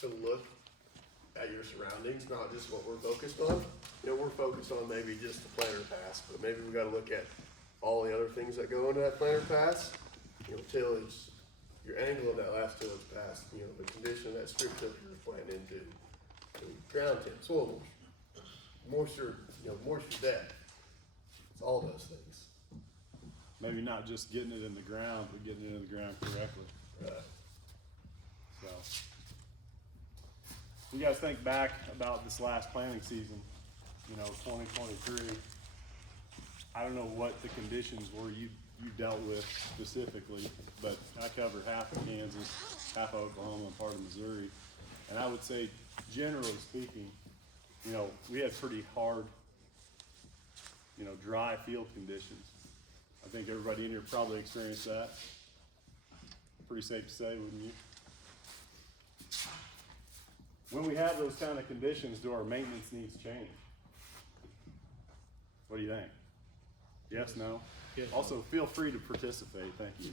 to look at your surroundings, not just what we're focused on. You know, we're focused on maybe just the planter pass, but maybe we gotta look at all the other things that go into that planter pass. You know, tillage, your angle of that last tillage pass, you know, the condition of that strip tiller you're planting into, the ground temp, soil moisture, you know, moisture depth. It's all those things. Maybe not just getting it in the ground, but getting it in the ground correctly. Right. So, you guys think back about this last planting season, you know, 2023. I don't know what the conditions were you dealt with specifically, but I covered half of Kansas, half of Oklahoma, and part of Missouri. And I would say, generally speaking, you know, we had pretty hard, you know, dry field conditions. I think everybody in here probably experienced that. Pretty safe to say, wouldn't you? When we have those kind of conditions, do our maintenance needs change? What do you think? Yes, no? Yes. Also, feel free to participate, thank you.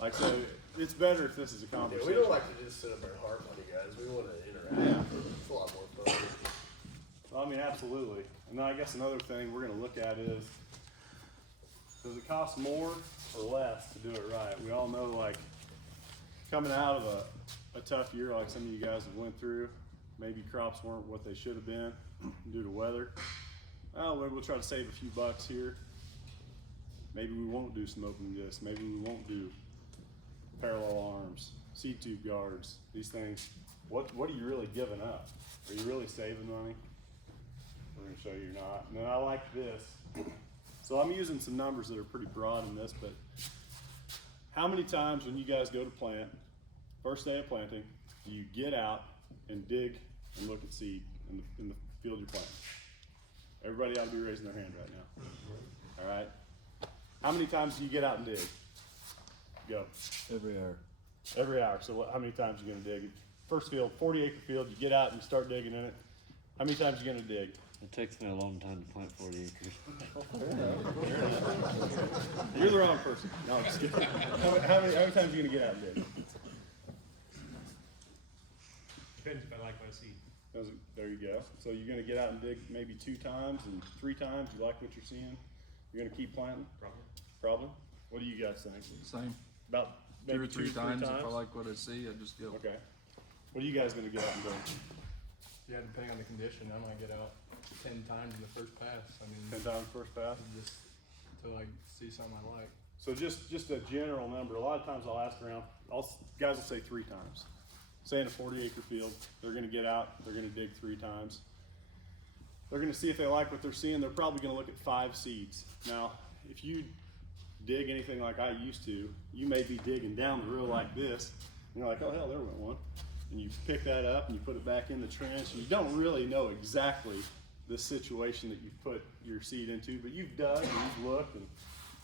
Like I said, it's better if this is a Yeah, conversation. we don't like to just sit up and harp on you guys. We want to interact. It's a lot more fun. Well, I mean, absolutely. And then I guess another thing we're gonna look at is, does it cost more or less to do it right? We all know, like, coming out of a tough year like some of you guys have went through, maybe crops weren't what they should have been due to weather. Well, we'll try to save a few bucks here. Maybe we won't do some open disc. Maybe we won't do parallel arms, seed tube guards, these things. What are you really giving up? Are you really saving money? We're gonna show you you're not. And then I like this. So I'm using some numbers that are pretty broad in this, but how many times when you guys go to plant, first day of planting, do you get out and dig and look at seed in the field you're planting? Everybody ought to be raising their hand right now. All right. How many times do you get out and dig? Go. Every hour. Every hour. So how many times are you gonna dig? First field, 40-acre field, you get out and you start digging in it. How many times are you gonna dig? It takes me a long time to plant 40 acres. You're the wrong person. No, I'm just kidding. How many times are you gonna get out and dig? Depends if I like what I see. There you go. So you're gonna get out and dig maybe 2 times and 3 times. You like what you're seeing? You're gonna keep planting? Probably. What do you guys think? Same. About 2 maybe or 3 3 times. If I like what I see, I just go. Okay. What are you guys gonna get out and do? Yeah, depending on the condition, I might get out 10 times in the first pass. I mean, 10 times first pass? just until I see something I like. So just a general number. A lot of times I'll ask around. Guys will say 3 times. Say in a 40-acre field, they're gonna get out. They're gonna dig 3 times. They're gonna see if they like what they're seeing. They're probably gonna look at 5 seeds. Now, if you dig anything like I used to, you may be digging down the row like this, and you're like, oh hell, there went one. And you pick that up and you put it back in the trench, and you don't really know exactly the situation that you've put your seed into, but you've dug and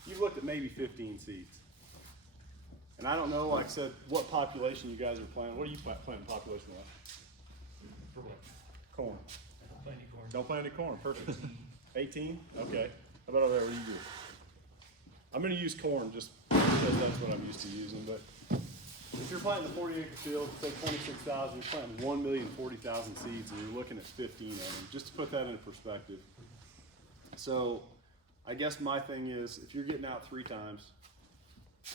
you've looked at maybe 15 seeds. And I don't know, like I said, what population you guys are planting. What are you planting population wise? For what? Corn. Plenty corn. Don't plant any corn, perfect. 18? Okay. How about over there, what do you do? I'm gonna use corn just because that's what I'm used to using, but if you're planting the 40-acre field, say 26,000, you're planting 1,040,000 seeds, and you're looking at 15 of them, just to put that in perspective. So, I guess my thing is, if you're getting out 3 times,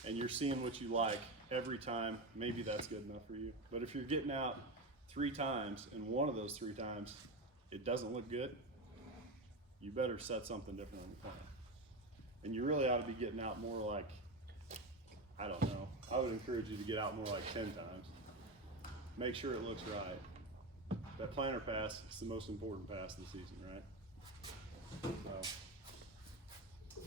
and you're seeing what you like every time, maybe that's good enough for you. But if you're getting out 3 times, and one of those 3 times, it doesn't look good, you better set something different on the plan. And you really ought to be getting out more like, I don't know, I would encourage you to get out more like 10 times. Make sure it looks right. That planter pass is the most important pass of the season, right? So,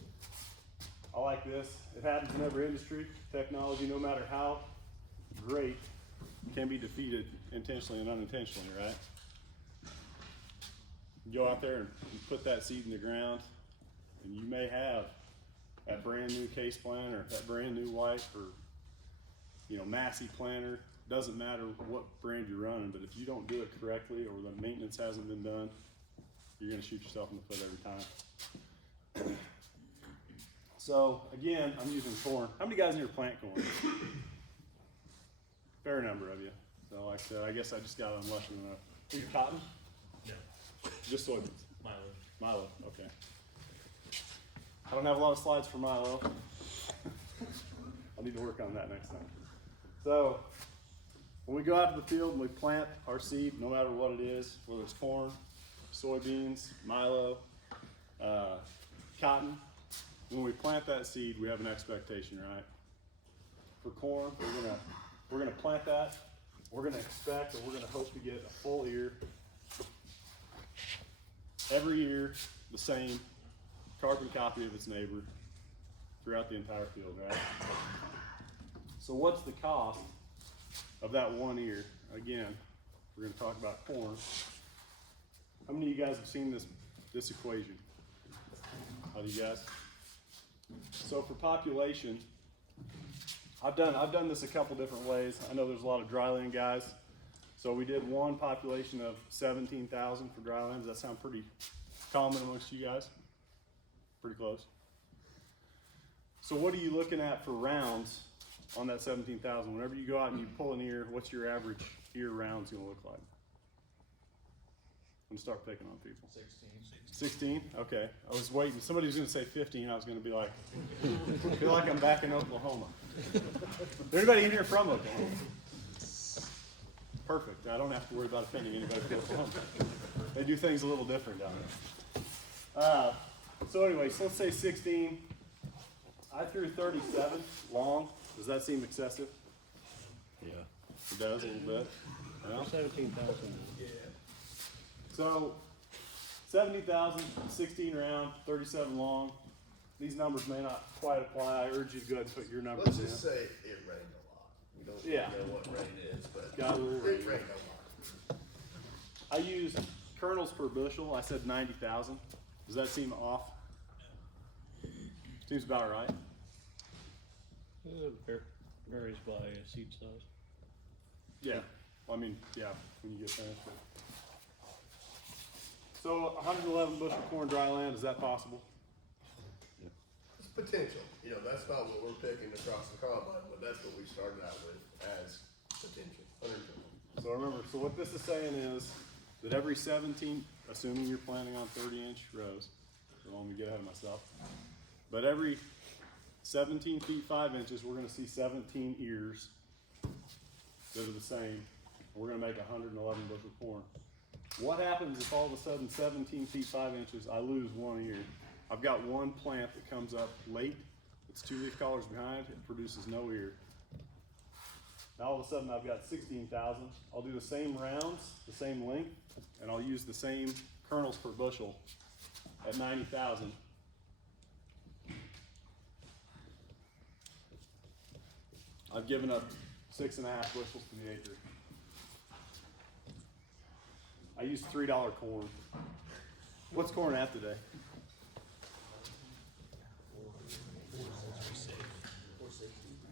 I like this. It happens in every industry. Technology, no matter how great, can be defeated intentionally and unintentionally, right? You go out there and you put that seed in the ground, and you may have that brand new case planter, that brand new white, or Massey planter. Doesn't matter what brand you're running, but if you don't do it correctly or the maintenance hasn't been done, you're going to shoot yourself in the foot every time. So again, I'm using corn. How many guys in here plant corn? Fair number of you. So like I said, I guess I just got unlucky enough. You cotton? No, Just soybeans. Milo. Milo, okay. I don't have a lot of slides for Milo. I need to work on that next time. So, when we go out to the field and we plant our seed, no matter what it is, whether it's corn, soybeans, Milo, cotton, when we plant that seed, we have an expectation, right? For corn, we're gonna plant that. We're gonna expect, or we're gonna hope to get a full ear. Every year, the same carbon copy of its neighbor throughout the entire field, right? So what's the cost of that 1 ear? Again, we're gonna talk about corn. How many of you guys have seen this equation? How do you guys? So for population, I've done this a couple different ways. I know there's a lot of dryland guys. So we did one population of 17,000 for dryland. Does that sound pretty common amongst you guys? Pretty close. So what are you looking at for rounds on that 17,000? Whenever you go out and you pull an ear, what's your average ear rounds gonna look like? I'm gonna start picking on people. 16? Okay. I was waiting. Somebody was gonna say 15. I was gonna be like, I feel like I'm back in Oklahoma. Anybody in here from Oklahoma? Perfect. I don't have to worry about offending anybody from Oklahoma. They do things a little different down there. So anyway, so let's say 16. I threw 37 long. Does that seem excessive? Yeah. It does a little bit. Yeah. 17,000. So 70,000, 16 round, 37 long. These numbers may not quite apply. I urge you to go ahead and put your numbers Let's in. just say it rained a lot. We don't Yeah. know what rain is, but Got a little it rain. rained a lot. I used kernels per bushel. I said 90,000. Does that seem off? Seems about right. Varies by seed size. Yeah. Well, I mean, yeah, when you get finished. But. So 111 bushel corn dry land, is that possible? It's potential. You know, that's not what we're picking across the combine, but that's what we started out with as potential. 150. So remember, so what this is saying is that every 17, assuming you're planting on 30-inch rows, so don't let me get ahead of myself, but every 17 feet 5 inches, we're gonna see 17 ears that are the same. We're gonna make 111 bushel corn. What happens if all of a sudden 17 feet 5 inches, I lose 1 ear? I've got one plant that comes up late, it's 2 leaf collars behind, it produces no ear. Now all of a sudden I've got 16,000. I'll do the same rounds, the same length, and I'll use the same kernels per bushel at 90,000. I've given up 6.5 bushels to the acre. I used $3 corn. What's corn at today?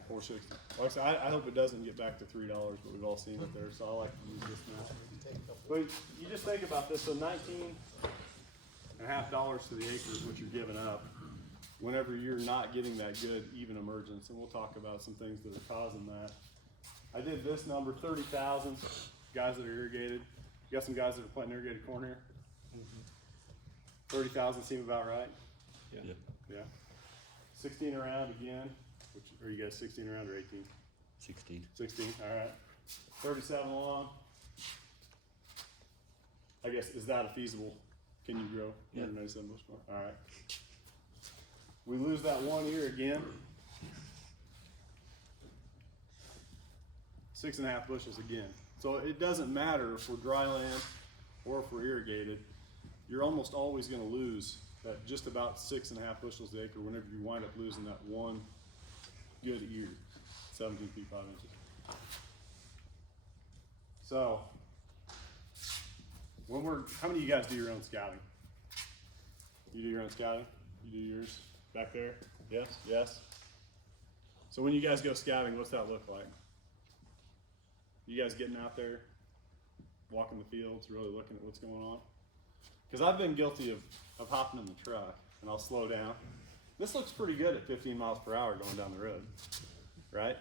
$4.60. Like I said, I hope it doesn't get back to $3, but we've all seen it there, so I like to use this now. But you just think about this, so $19.50 to the acre is what you're giving up whenever you're not getting that good even emergence, and we'll talk about some things that are causing that. I did this number, 30,000 guys that are irrigated. You got some guys that are planting irrigated corn here? 30,000 seem about right? Yeah. Yeah. 16 around again, which, are you guys 16 around or 18? 16. 16, all right. 37 long. I guess, is that a feasible, can you grow 197 bushel corn? All right. We lose that 1 ear again. 6.5 bushels again. So it doesn't matter if we're dry land or if we're irrigated, you're almost always gonna lose that just about 6.5 bushels an acre whenever you wind up losing that one good ear, 17 feet 5 inches. So, when how many of you guys do your own scouting? You do your own scouting? You do yours back there? Yes? Yes? So when you guys go scouting, what's that look like? You guys getting out there, walking the fields, really looking at what's going on? Because I've been guilty of hopping in the truck, and I'll slow down. This looks pretty good at 15 miles per hour going down the road, right?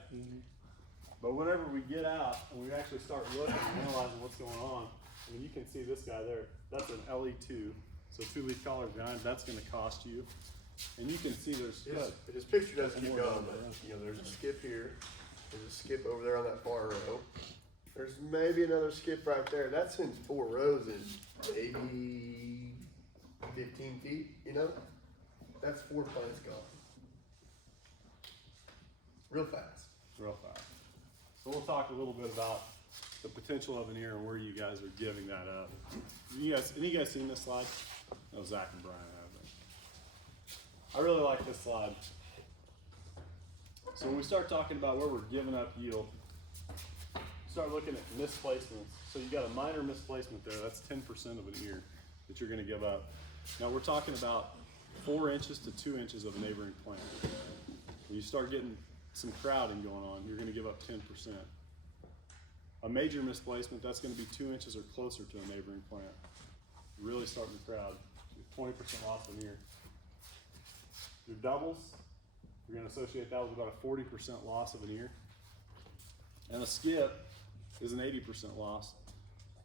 But whenever we get out and we actually start looking and analyzing what's going on, I mean, you can see this guy there. That's an LE2, so 2-leaf collar behind. That's going to cost you. And you can see there's His picture does keep More going, down but, there. you know, there's a skip here, there's a skip over there on that far row. There's maybe another skip right there, that's in 4 rows in maybe 15 feet, you know? That's 4 plants gone. Real fast. real fast. So we'll talk a little bit about the potential of an ear and where you guys are giving that up. Any you guys seen this slide? No, Zach and Brian have it. I really like this slide. So when we start talking about where we're giving up yield, start looking at misplacements. So you got a minor misplacement there. That's 10% of an ear that you're going to give up. Now we're talking about 4 inches to 2 inches of a neighboring plant. When you start getting some crowding going on, you're going to give up 10%. A major misplacement, that's going to be 2 inches or closer to a neighboring plant. Really starting to crowd. 20% loss of an ear. Your doubles, you're going to associate that with about a 40% loss of an ear. And a skip is an 80% loss.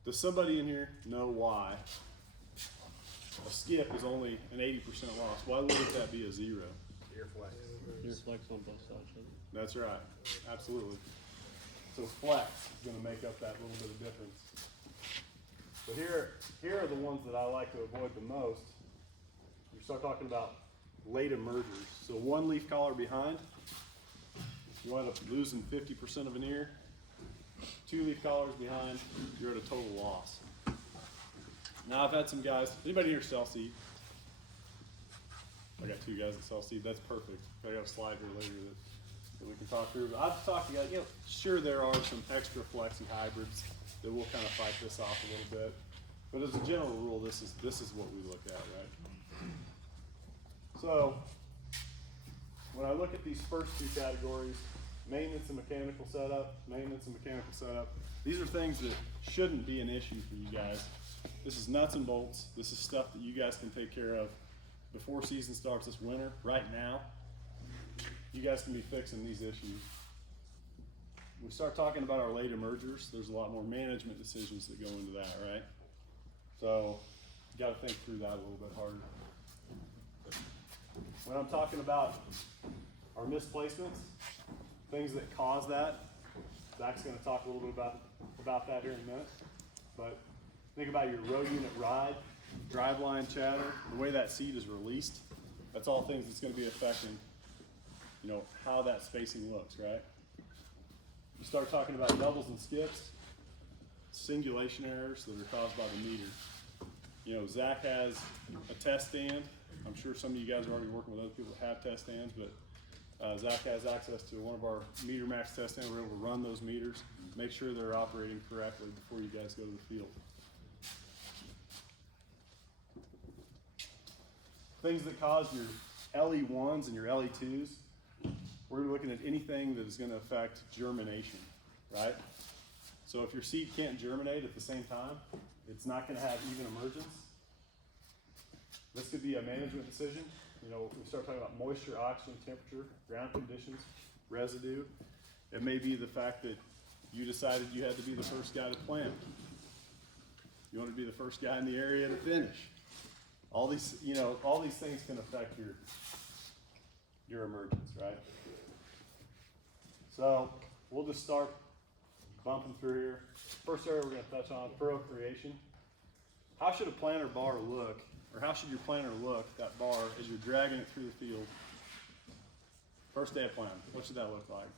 Does somebody in here know why a skip is only an 80% loss? Why wouldn't that be a 0? Ear flex. Ear flex on both sides of it. That's right, absolutely. So flex is going to make up that little bit of difference. But here are the ones that I like to avoid the most. You start talking about late emergers. So 1 leaf collar behind, you wind up losing 50% of an ear. 2 leaf collars behind, you're at a total loss. Now I've had some guys, anybody here sell seed? I got 2 guys that sell seed, that's perfect. I got a slide here later that we can talk through. But I've talked to guys, sure there are some extra flexi hybrids that will kind of fight this off a little bit. But as a general rule, this is what we look at, right? So when I look at these first 2 categories, maintenance and mechanical setup, these are things that shouldn't be an issue for you guys. This is nuts and bolts. This is stuff that you guys can take care of before season starts this winter. Right now, you guys can be fixing these issues. When we start talking about our late emergers, there's a lot more management decisions that go into that, right? So you got to think through that a little bit harder. When I'm talking about our misplacements, things that cause that, Zach's going to talk a little bit about that here in a minute. But think about your row unit ride, driveline chatter, the way that seed is released. That's all things that's going to be affecting, how that spacing looks, right? You start talking about doubles and skips, singulation errors that are caused by the meter. Zach has a test stand. I'm sure some of you guys are already working with other people that have test stands, but Zach has access to one of our Meter Max test stands. We're able to run those meters, make sure they're operating correctly before you guys go to the field. Things that cause your LE1s and your LE2s, we're looking at anything that is going to affect germination, right? So if your seed can't germinate at the same time, it's not going to have even emergence. This could be a management decision. We start talking about moisture, oxygen, temperature, ground conditions, residue. It may be the fact that you decided you had to be the first guy to plant. You want to be the first guy in the area to finish. All these things can affect your emergence, right? So we'll just start bumping through here. First area we're going to touch on, furrow creation. How should a planter bar look, or how should your planter look, that bar, as you're dragging it through the field? First day of planting, what should that look like?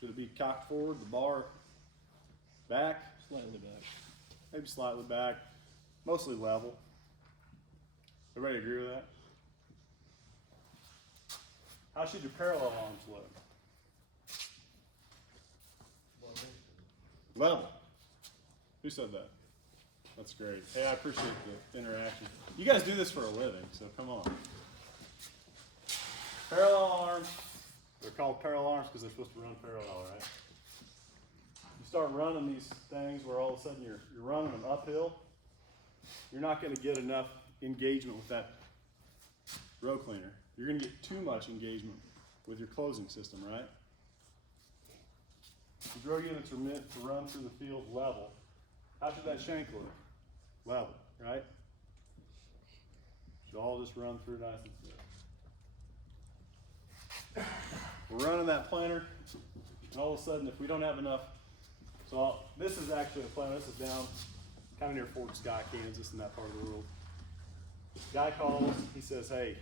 Should it be cocked forward, the bar back? Slightly back. Maybe slightly back, mostly level. Everybody agree with that? How should your parallel arms look? Level. Who said that? That's great. Hey, I appreciate the interaction. You guys do this for a living, so come on. Parallel arms. They're called parallel arms because they're supposed to run parallel, right? You start running these things where all of a sudden you're running them uphill. You're not going to get enough engagement with that row cleaner. You're going to get too much engagement with your closing system, right? The grow units are meant to run through the field level. How should that shank look? Level, right? Should all just run through nice and smooth. We're running that planter, and all of a sudden, if we don't have enough, this is actually a planter. This is down kind of near Fort Scott, Kansas, in that part of the world. Guy calls. He says, "Hey,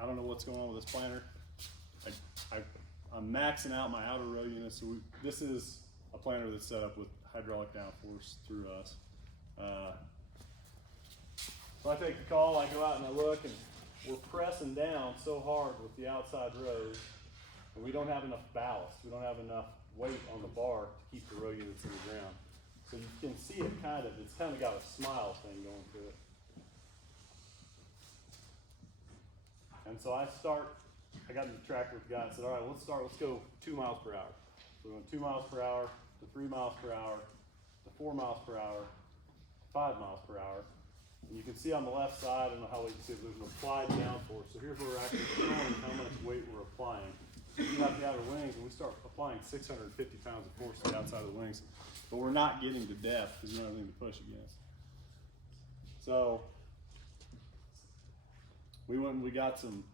I don't know what's going on with this planter. I'm maxing out my outer row units." So this is a planter that's set up with hydraulic downforce through us. So I take the call. I go out and I look, and we're pressing down so hard with the outside rows, and we don't have enough ballast. We don't have enough weight on the bar to keep the row units in the ground. So you can see it it's kind of got a smile thing going to it. And so I got in the tractor with the guy and said, all right, let's go 2 miles per hour. So we went 2 miles per hour to 3 miles per hour to 4 miles per hour, 5 miles per hour. And you can see on the left side, I don't know how well you can see it, there's an applied downforce. So here's where we're actually showing how much weight we're applying. We got the outer wings, and we start applying 650 pounds of force to the outside of the wings, but we're not getting to depth because we don't have anything to push against. So we went and we got some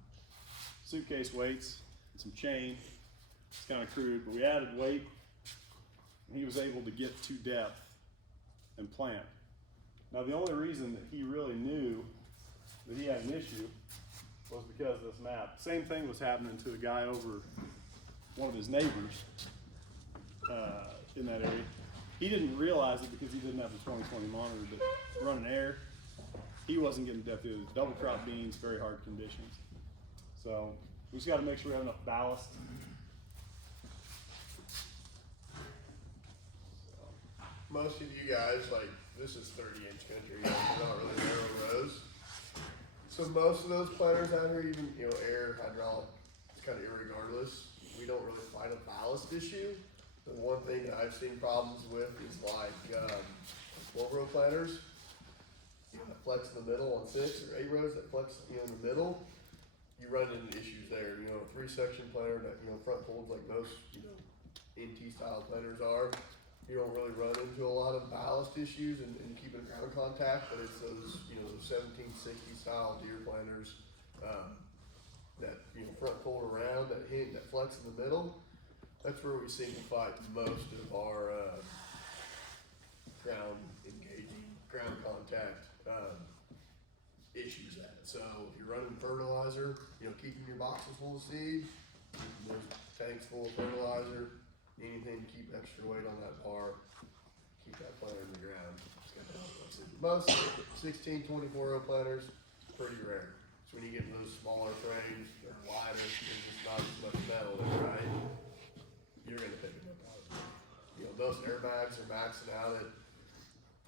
suitcase weights and some chain. It's kind of crude, but we added weight, and he was able to get to depth and plant. Now the only reason that he really knew that he had an issue was because of this map. Same thing was happening to a guy over one of his neighbors in that area. He didn't realize it because he didn't have the 2020 monitor, but running air, he wasn't getting depth either. Double crop beans, very hard conditions. So we just got to make sure we have enough ballast. Most of you guys, like, this is 30-inch country, not really narrow rows. So most of those planters out here, even, air, hydraulic, it's kind of irregardless. We don't really find a ballast issue. The one thing that I've seen problems with is like 12-row planters. That flex in the middle on 6 or 8 rows that flex in the middle. You run into issues there. A 3-section planter that front folds like most NT style planters are. You don't really run into a lot of ballast issues and keeping ground contact, but it's those, those 1760 style deer planters, that, front fold around, that flex in the middle. That's where we seem to fight most of our, ground engaging, ground contact, issues at. So if you're running fertilizer, keeping your boxes full of seed, those tanks full of fertilizer, anything to keep extra weight on that bar, keep that planter in the ground. It's got to help us. Most 16, 24-row planters, pretty rare. So when you get into those smaller frames, they're wider, there's just not as much metal there, right? You're going to pick them up out of it. Most air bags are maxing out at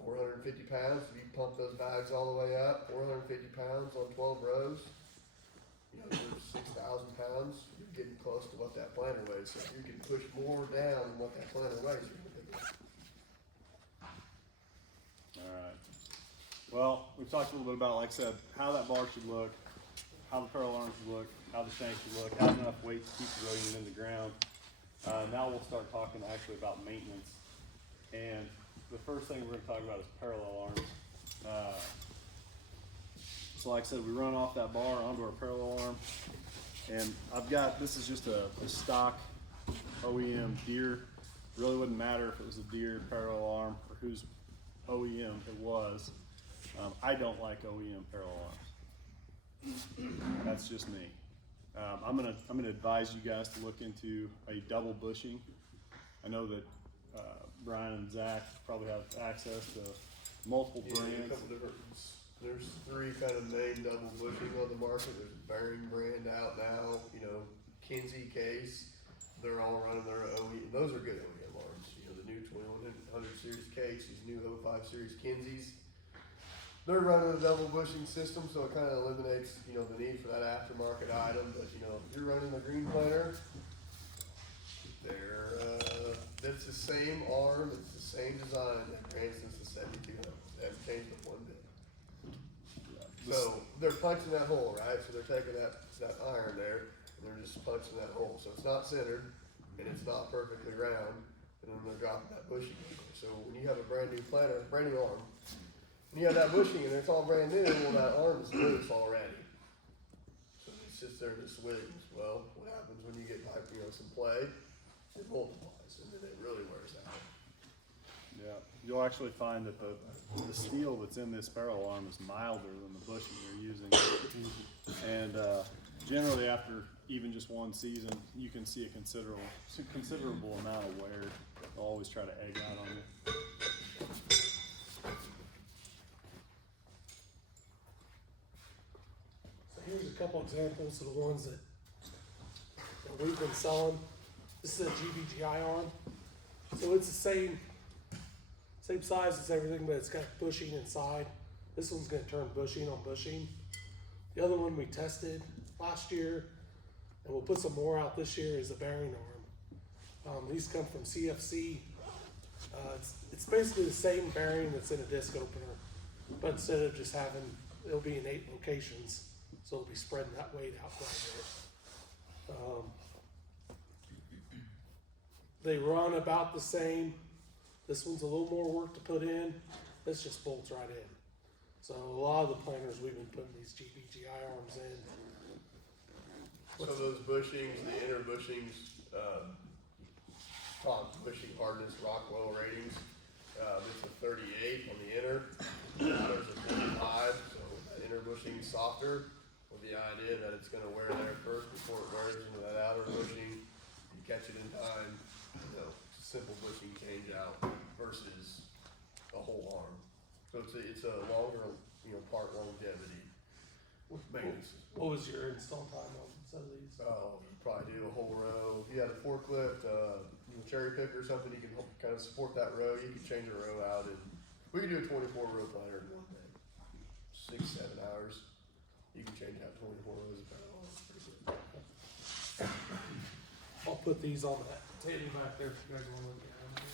450 pounds. If you pump those bags all the way up, 450 pounds on 12 rows, there's 6,000 pounds. You're getting close to what that planter weighs. So if you can push more down than what that planter weighs, you're gonna pick it up. All right. Well, we've talked a little bit about, like I said, how that bar should look, how the parallel arm should look, how the shank should look, how enough weight to keep the row unit in the ground. Now we'll start talking actually about maintenance. And the first thing we're going to talk about is parallel arms. So like I said, we run off that bar onto our parallel arm. And this is just a stock OEM Deere. Really wouldn't matter if it was a Deere parallel arm or whose OEM it was. I don't like OEM parallel arms. That's just me. I'm gonna advise you guys to look into a double bushing. I know that Brian and Zach probably have access to multiple Yeah, a brands. couple different. There's 3 kind of main double bushing on the market. There's a Bearing brand out now. Kinsey Case. They're all running their OEM. Those are good OEM arms. The new 2100 series Case, these new 05 series Kinseys. They're running a double bushing system, so it kind of eliminates, the need for that aftermarket item. But, if you're running the green planter, it's the same arm, it's the same design that ran since the 7200. They haven't changed it one bit. So they're punching that hole, right? So they're taking that iron there, and they're just punching that hole. So it's not centered. and it's not perfectly round, and then they're dropping that bushing. So when you have a brand new planter, brand new arm, and you have that bushing and it's all brand new, well, that arm is loose already. So it sits there and it swings. Well, what happens when you get some play? It multiplies, and then it really wears out. Yeah, you'll actually find that the steel that's in this barrel arm is milder than the bushing you're using. And generally after even just one season, you can see a considerable amount of wear. They'll always try to egg out on you. So here's a couple examples of the ones that we've been selling. This is a GBGI arm. So it's the same size as everything, but it's got bushing inside. This one's gonna turn bushing on bushing. The other one we tested last year, and we'll put some more out this year, is a bearing arm. These come from CFC. It's basically the same bearing that's in a disc opener, but instead of just having, it'll be in 8 locations, so it'll be spreading that weight out quite a bit. They run about the same. This one's a little more work to put in. This just bolts right in. So a lot of the planters we've been putting these GBGI arms in. So those bushings, the inner bushings, top bushing hardness, Rockwell ratings, it's a 38 on the inner, the outer's a 55, so that inner bushing's softer, with the idea that it's gonna wear there first before it wears into that outer bushing. You catch it in time, simple bushing change out versus a whole arm. So it's a longer, part longevity with maintenance. What was your install time on some of these? Oh, you probably do a whole row. If you had a forklift, cherry picker or something, you can help kind of support that row. You can change a row out, and we can do a 24 row planter in one day, 6-7 hours. You can change out 24 rows of panel. It's pretty good. I'll put these on that table back there if you guys wanna look at them.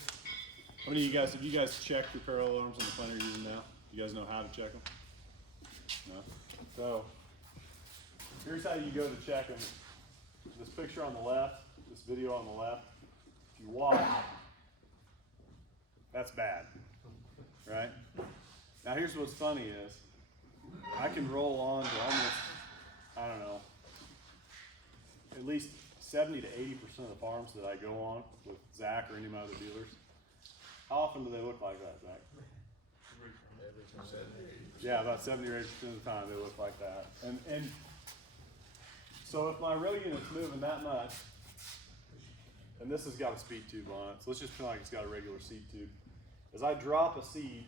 How many of you guys, have you guys checked your parallel arms on the planter you're using now? You guys know how to check them? No? So, here's how you go to check them. This picture on the left, this video on the left, if you watch, that's bad, right? Now here's what's funny is, I can roll on to almost, I don't know, at least 70 to 80% of the farms that I go on with Zach or any of my other dealers. How often do they look like that, Zach? Yeah, about 70 or 80% of the time they look like that. And so if my row unit's moving that much, and this has got a speed tube on it, so let's just pretend like it's got a regular seed tube. As I drop a seed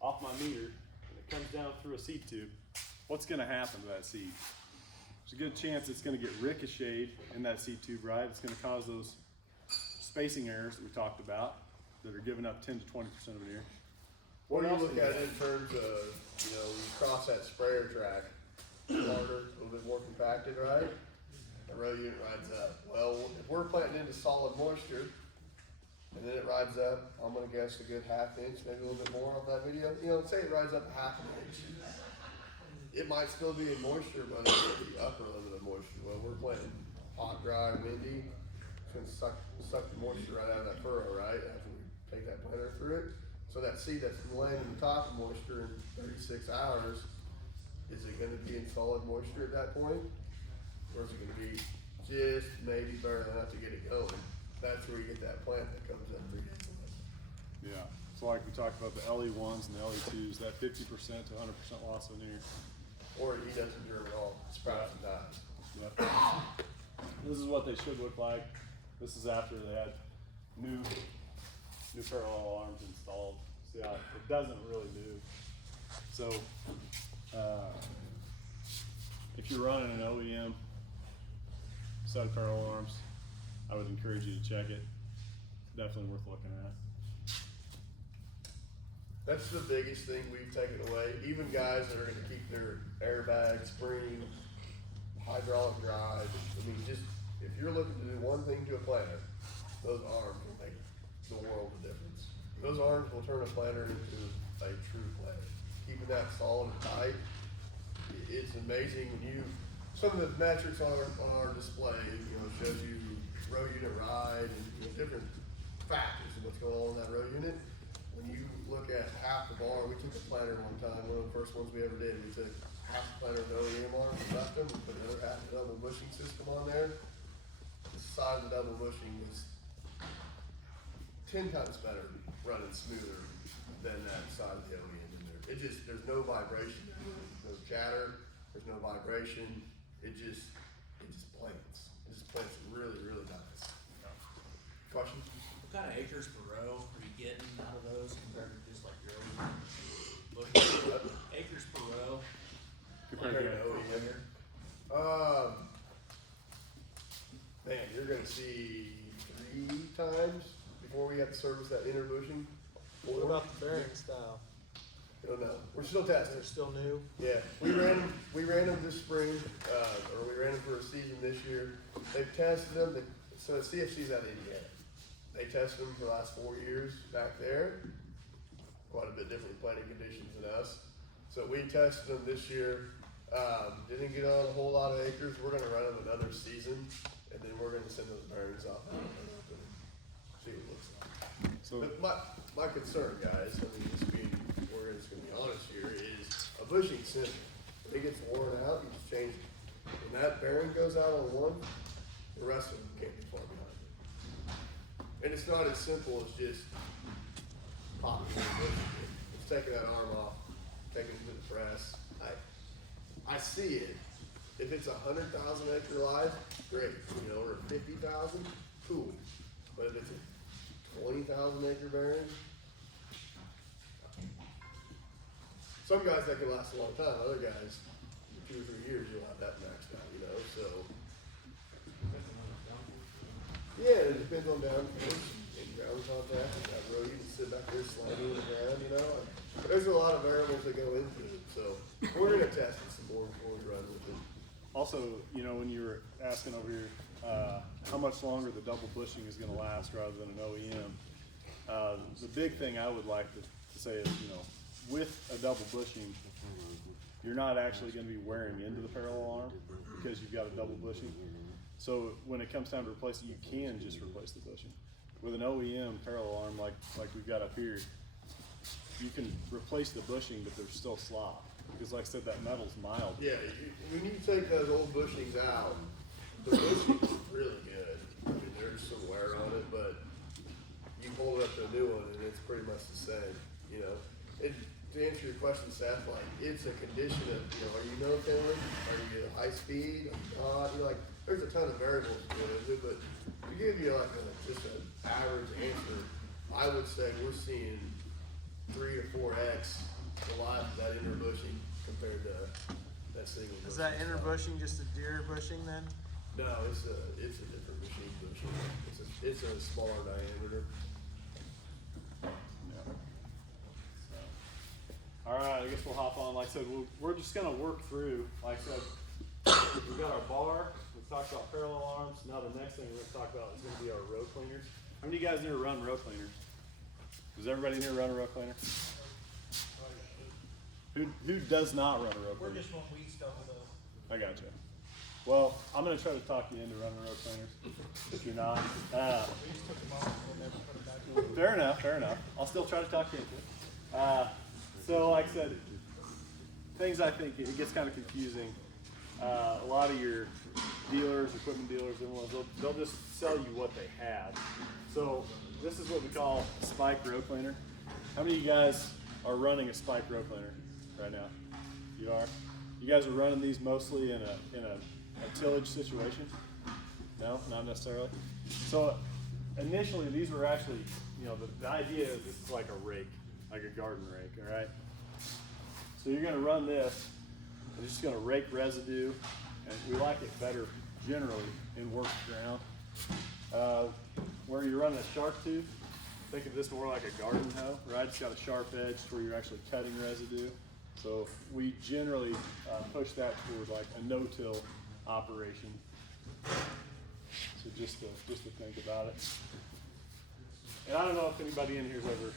off my meter, and it comes down through a seed tube, what's gonna happen to that seed? There's a good chance it's gonna get ricocheted in that seed tube, right? It's gonna cause those spacing errors that we talked about that are giving up 10 to 20% of an ear. What do you else look do at in terms of, you cross that sprayer track, harder, a little bit more compacted, right? The row unit rides up. Well, if we're planting into solid moisture, and then it rides up, I'm gonna guess a good ½ inch, maybe a little bit more on that video. Say it rides up ½ inch. It might still be in moisture, but it's the upper limit of moisture. Well, we're planting hot, dry, windy. It's gonna suck the moisture right out of that furrow, right? After we take that planter through it. So that seed that's laying in the top of moisture in 36 hours, is it gonna be in solid moisture at that point? Or is it gonna be just maybe barely enough to get it going? That's where you get that plant that comes up 3 days later. Yeah, so like we talked about the LE1s and the LE2s, that 50% to 100% loss of an ear. Or he doesn't germ at all, sprouts and dies. Yep. This is what they should look like. This is after they had new parallel arms installed. See how it doesn't really move. So if you're running an OEM set of parallel arms, I would encourage you to check it. Definitely worth looking at. That's the biggest thing we've taken away. Even guys that are gonna keep their airbag, spring, hydraulic drive, just, if you're looking to do one thing to a planter, those arms will make the world of difference. Those arms will turn a planter into a true planter. Keeping that solid and tight, it's amazing when some of the metrics on our display, shows you row unit ride and different factors of what's going on in that row unit. When you look at half the bar, we took a planter one time, one of the first ones we ever did. We took half the planter with OEM on, left them, and put another half the double bushing system on there. The side of the double bushing was 10 times better, running smoother than that side of the OEM in there. It just, there's no vibration, no chatter, there's no vibration. It just plants. It just plants really, really nice. Question? What kind of acres per row are you getting out of those compared to just like your own? Acres per row. Compared to OEM. Man, you're gonna see 3 times before we have to service that inner bushing. What about the bearing style? Don't know. We're still testing. They're still new. Yeah, we ran them this spring, or we ran them for a season this year. They've tested them. So CFC's out of Indiana. They tested them for the last 4 years back there. Quite a bit different planting conditions than us. So we tested them this year. Didn't get on a whole lot of acres. We're gonna run them another season, and then we're gonna send those bearings off and see what it looks like. So, But my concern, guys, I mean, we're just gonna be honest here, is a bushing simple. When it gets worn out, you just change it. When that bearing goes out on one, the rest of them can't be far behind it. And it's not as simple as just popping the bushing. It's taking that arm off, taking it to the press. I see it. If it's 100,000 acre live, great, or 50,000, cool. But if it's a 20,000 acre bearing, some guys that can last a long time, other guys, 2 or 3 years, you'll have that maxed out, so. Yeah, it depends on downforce and ground contact, and that road, you can sit back there sliding on the ground, There's a lot of variables that go into it, so we're gonna test it some more before we run with it. also, when you were asking over here, how much longer the double bushing is gonna last rather than an OEM. The big thing I would like to say is, with a double bushing, you're not actually gonna be wearing into the parallel arm because you've got a double bushing. So when it comes time to replace it, you can just replace the bushing. With an OEM parallel arm like we've got up here, you can replace the bushing, but there's still slop. Because like I said, that metal's mild. Yeah, when you take those old bushings out, the bushing's really good. I mean, there's some wear on it, but you hold it up to a new one and it's pretty much the same, To answer your question, Seth, it's a condition of, are you no-tilling? Are you high speed? Are you not? There's a ton of variables to it, but to give you just an average answer, I would say we're seeing 3 or 4x a lot of that inner bushing compared to that single bushing. Is that inner bushing just a deer bushing then? No, it's a different machine bushing. It's a smaller diameter. All right, I guess we'll hop on. Like I said, we're just gonna work through. Like I said, we've got our bar. We've talked about parallel arms. Now the next thing we're gonna talk about is gonna be our row cleaners. How many of you guys here run row cleaners? Does everybody here run a row cleaner? Who does not run a row We're cleaner? just one weed stuff though. I gotcha. Well, I'm gonna try to talk you into running row cleaners if you're not. We just took them off and never put them back. Fair enough. I'll still try to talk you into it. So like I said, things I think it gets kind of confusing. A lot of your dealers, equipment dealers, they'll just sell you what they have. So this is what we call a spike row cleaner. How many of you guys are running a spike row cleaner right now? You are? You guys are running these mostly in a tillage situation? No, not necessarily. So initially these were actually, the idea is this is like a rake, like a garden rake, all right? So you're gonna run this, and it's just gonna rake residue, and we like it better generally in worked ground. Where you're running a sharp tooth, think of this more like a garden hoe, right? It's got a sharp edge to where you're actually cutting residue. So we generally push that toward like a no-till operation. So just to think about it. And I don't know if anybody in here's ever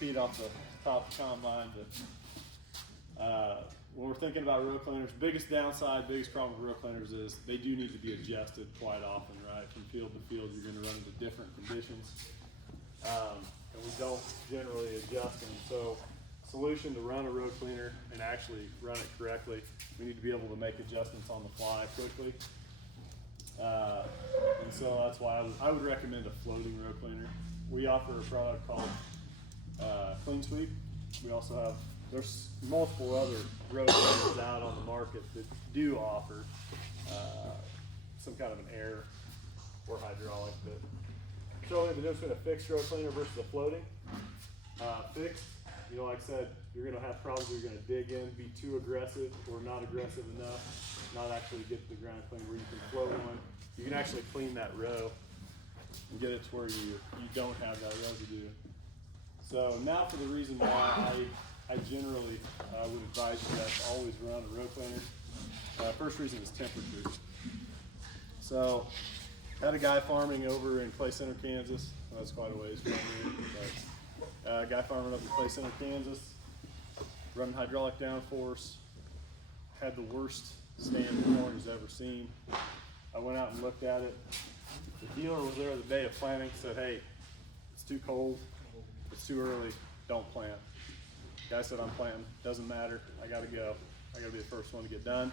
peed off the top of the combine, but when we're thinking about row cleaners, biggest downside, biggest problem with row cleaners is they do need to be adjusted quite often, right? From field to field, you're gonna run into different conditions. And we don't generally adjust them. So, solution to run a row cleaner and actually run it correctly, we need to be able to make adjustments on the fly quickly. And so that's why I would recommend a floating row cleaner. We offer a product called Clean Sweep. We also have, there's multiple other row cleaners out on the market that do offer some kind of an air or hydraulic. But showing the difference between a fixed row cleaner versus a floating. Fixed, you know, like I said, you're gonna have problems where you're gonna dig in, be too aggressive or not aggressive enough, not actually get the ground clean where you can float one. You can actually clean that row and get it to where you don't have that residue. So now for the reason why I generally would advise you guys to always run a row cleaner. First reason is temperature. So had a guy farming over in Clay Center, Kansas. Well, that's quite a ways from here, but a guy farming up in Clay Center, Kansas, running hydraulic downforce, had the worst stand of corn he's ever seen. I went out and looked at it. The dealer was there the day of planting, said, hey, it's too cold, it's too early, don't plant. Guy said, I'm planting, doesn't matter, I gotta go. I gotta be the first one to get done.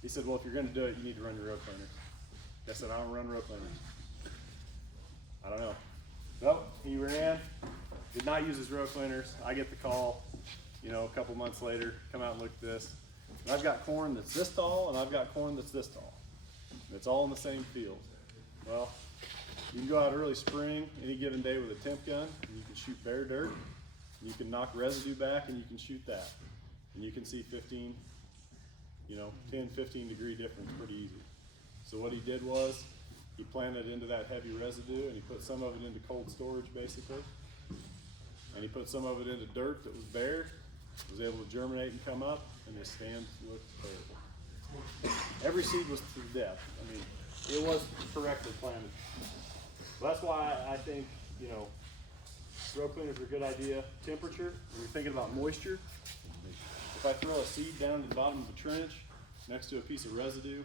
He said, well, if you're gonna do it, you need to run your row cleaner. I said, I don't run row cleaners. I don't know. Nope, he ran, did not use his row cleaners. I get the call, you know, a couple months later, come out and look at this. And I've got corn that's this tall, and I've got corn that's this tall. And it's all in the same field. Well, you can go out early spring, any given day with a temp gun, and you can shoot bare dirt, and you can knock residue back, and you can shoot that. And you can see 15, you know, 10, 15 degree difference pretty easy. So what he did was, he planted into that heavy residue, and he put some of it into cold storage, basically. And he put some of it into dirt that was bare, was able to germinate and come up, and his stand looked terrible. Every seed was to death. I mean, it was correctly planted. That's why I think, you know, row cleaners are a good idea. Temperature, when you're thinking about moisture, if I throw a seed down to the bottom of a trench next to a piece of residue,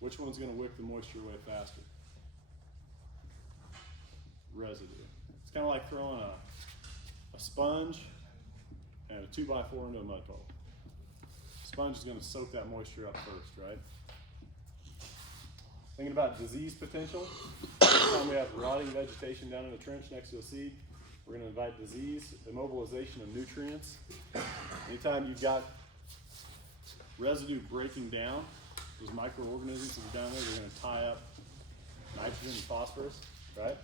which one's gonna wick the moisture away faster? Residue. It's kind of like throwing a sponge and a 2x4 into a mud puddle. Sponge is gonna soak that moisture up first, right? Thinking about disease potential, anytime we have rotting vegetation down in a trench next to a seed, we're gonna invite disease, immobilization of nutrients. Anytime you've got residue breaking down, those microorganisms that are down there, they're gonna tie up nitrogen and phosphorus, right?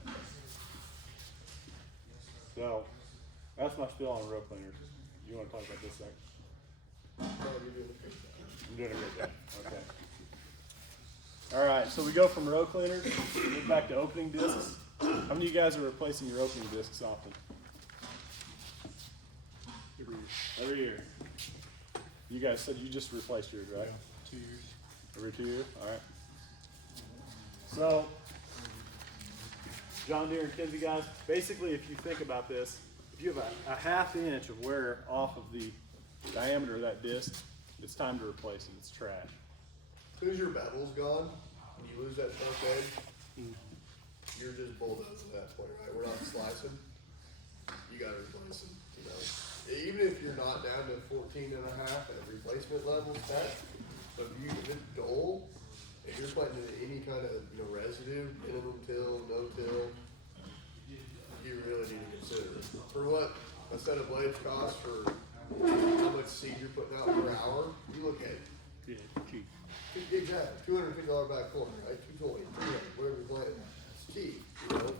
So, that's my spiel on row cleaners. You wanna talk about this second? I'm doing a great job, okay. All right, so we go from row cleaners, move back to opening discs. How many of you guys are replacing your opening discs often? Every year. You guys said you just replaced yours, right? 2 years. Every 2 years, all right. So, John Deere and Kinsey guys, basically if you think about this, if you have a half inch of wear off of the diameter of that disc, it's time to replace it, it's trash. As soon as your bevel's gone, and you lose that sharp edge, you're just bulldozing at that point, right? We're not slicing. You gotta replace them, you know. Even if you're not down to 14 and a half at replacement level tech, but if it's dull, if you're putting in any kind of, you know, residue, minimum till, no till, you really need to consider it. For what a set of blades costs, for how much seed you're putting out per hour, you look at it. Cheap. Exactly, $250 back corner, right? 220, 300, whatever you're planting. It's cheap, you know.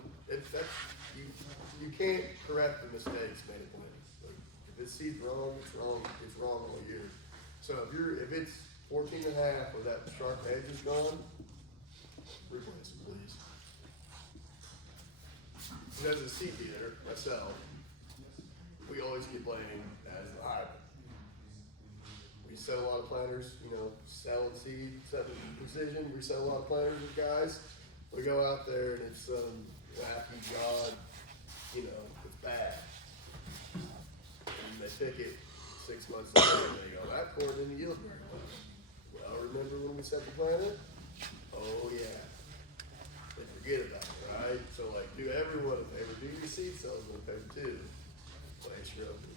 You can't correct the mistakes made at planting. Like, if the seed's wrong, it's wrong. It's wrong all year. So if it's 14 and a half or that sharp edge is gone, replace it, please. And as a seed dealer myself, we always get blamed as the hybrid. We sell a lot of planters, you know, selling seed, selling precision. We sell a lot of planters with guys. We go out there and it's some wacky god, you know, it's bad. And they pick it 6 months later, they go, that corn didn't yield very well. Well, remember when we set the plan in? Oh, yeah. They forget about it, right? So like, do everyone a favor, do your seed salesman a favor too. Place your open.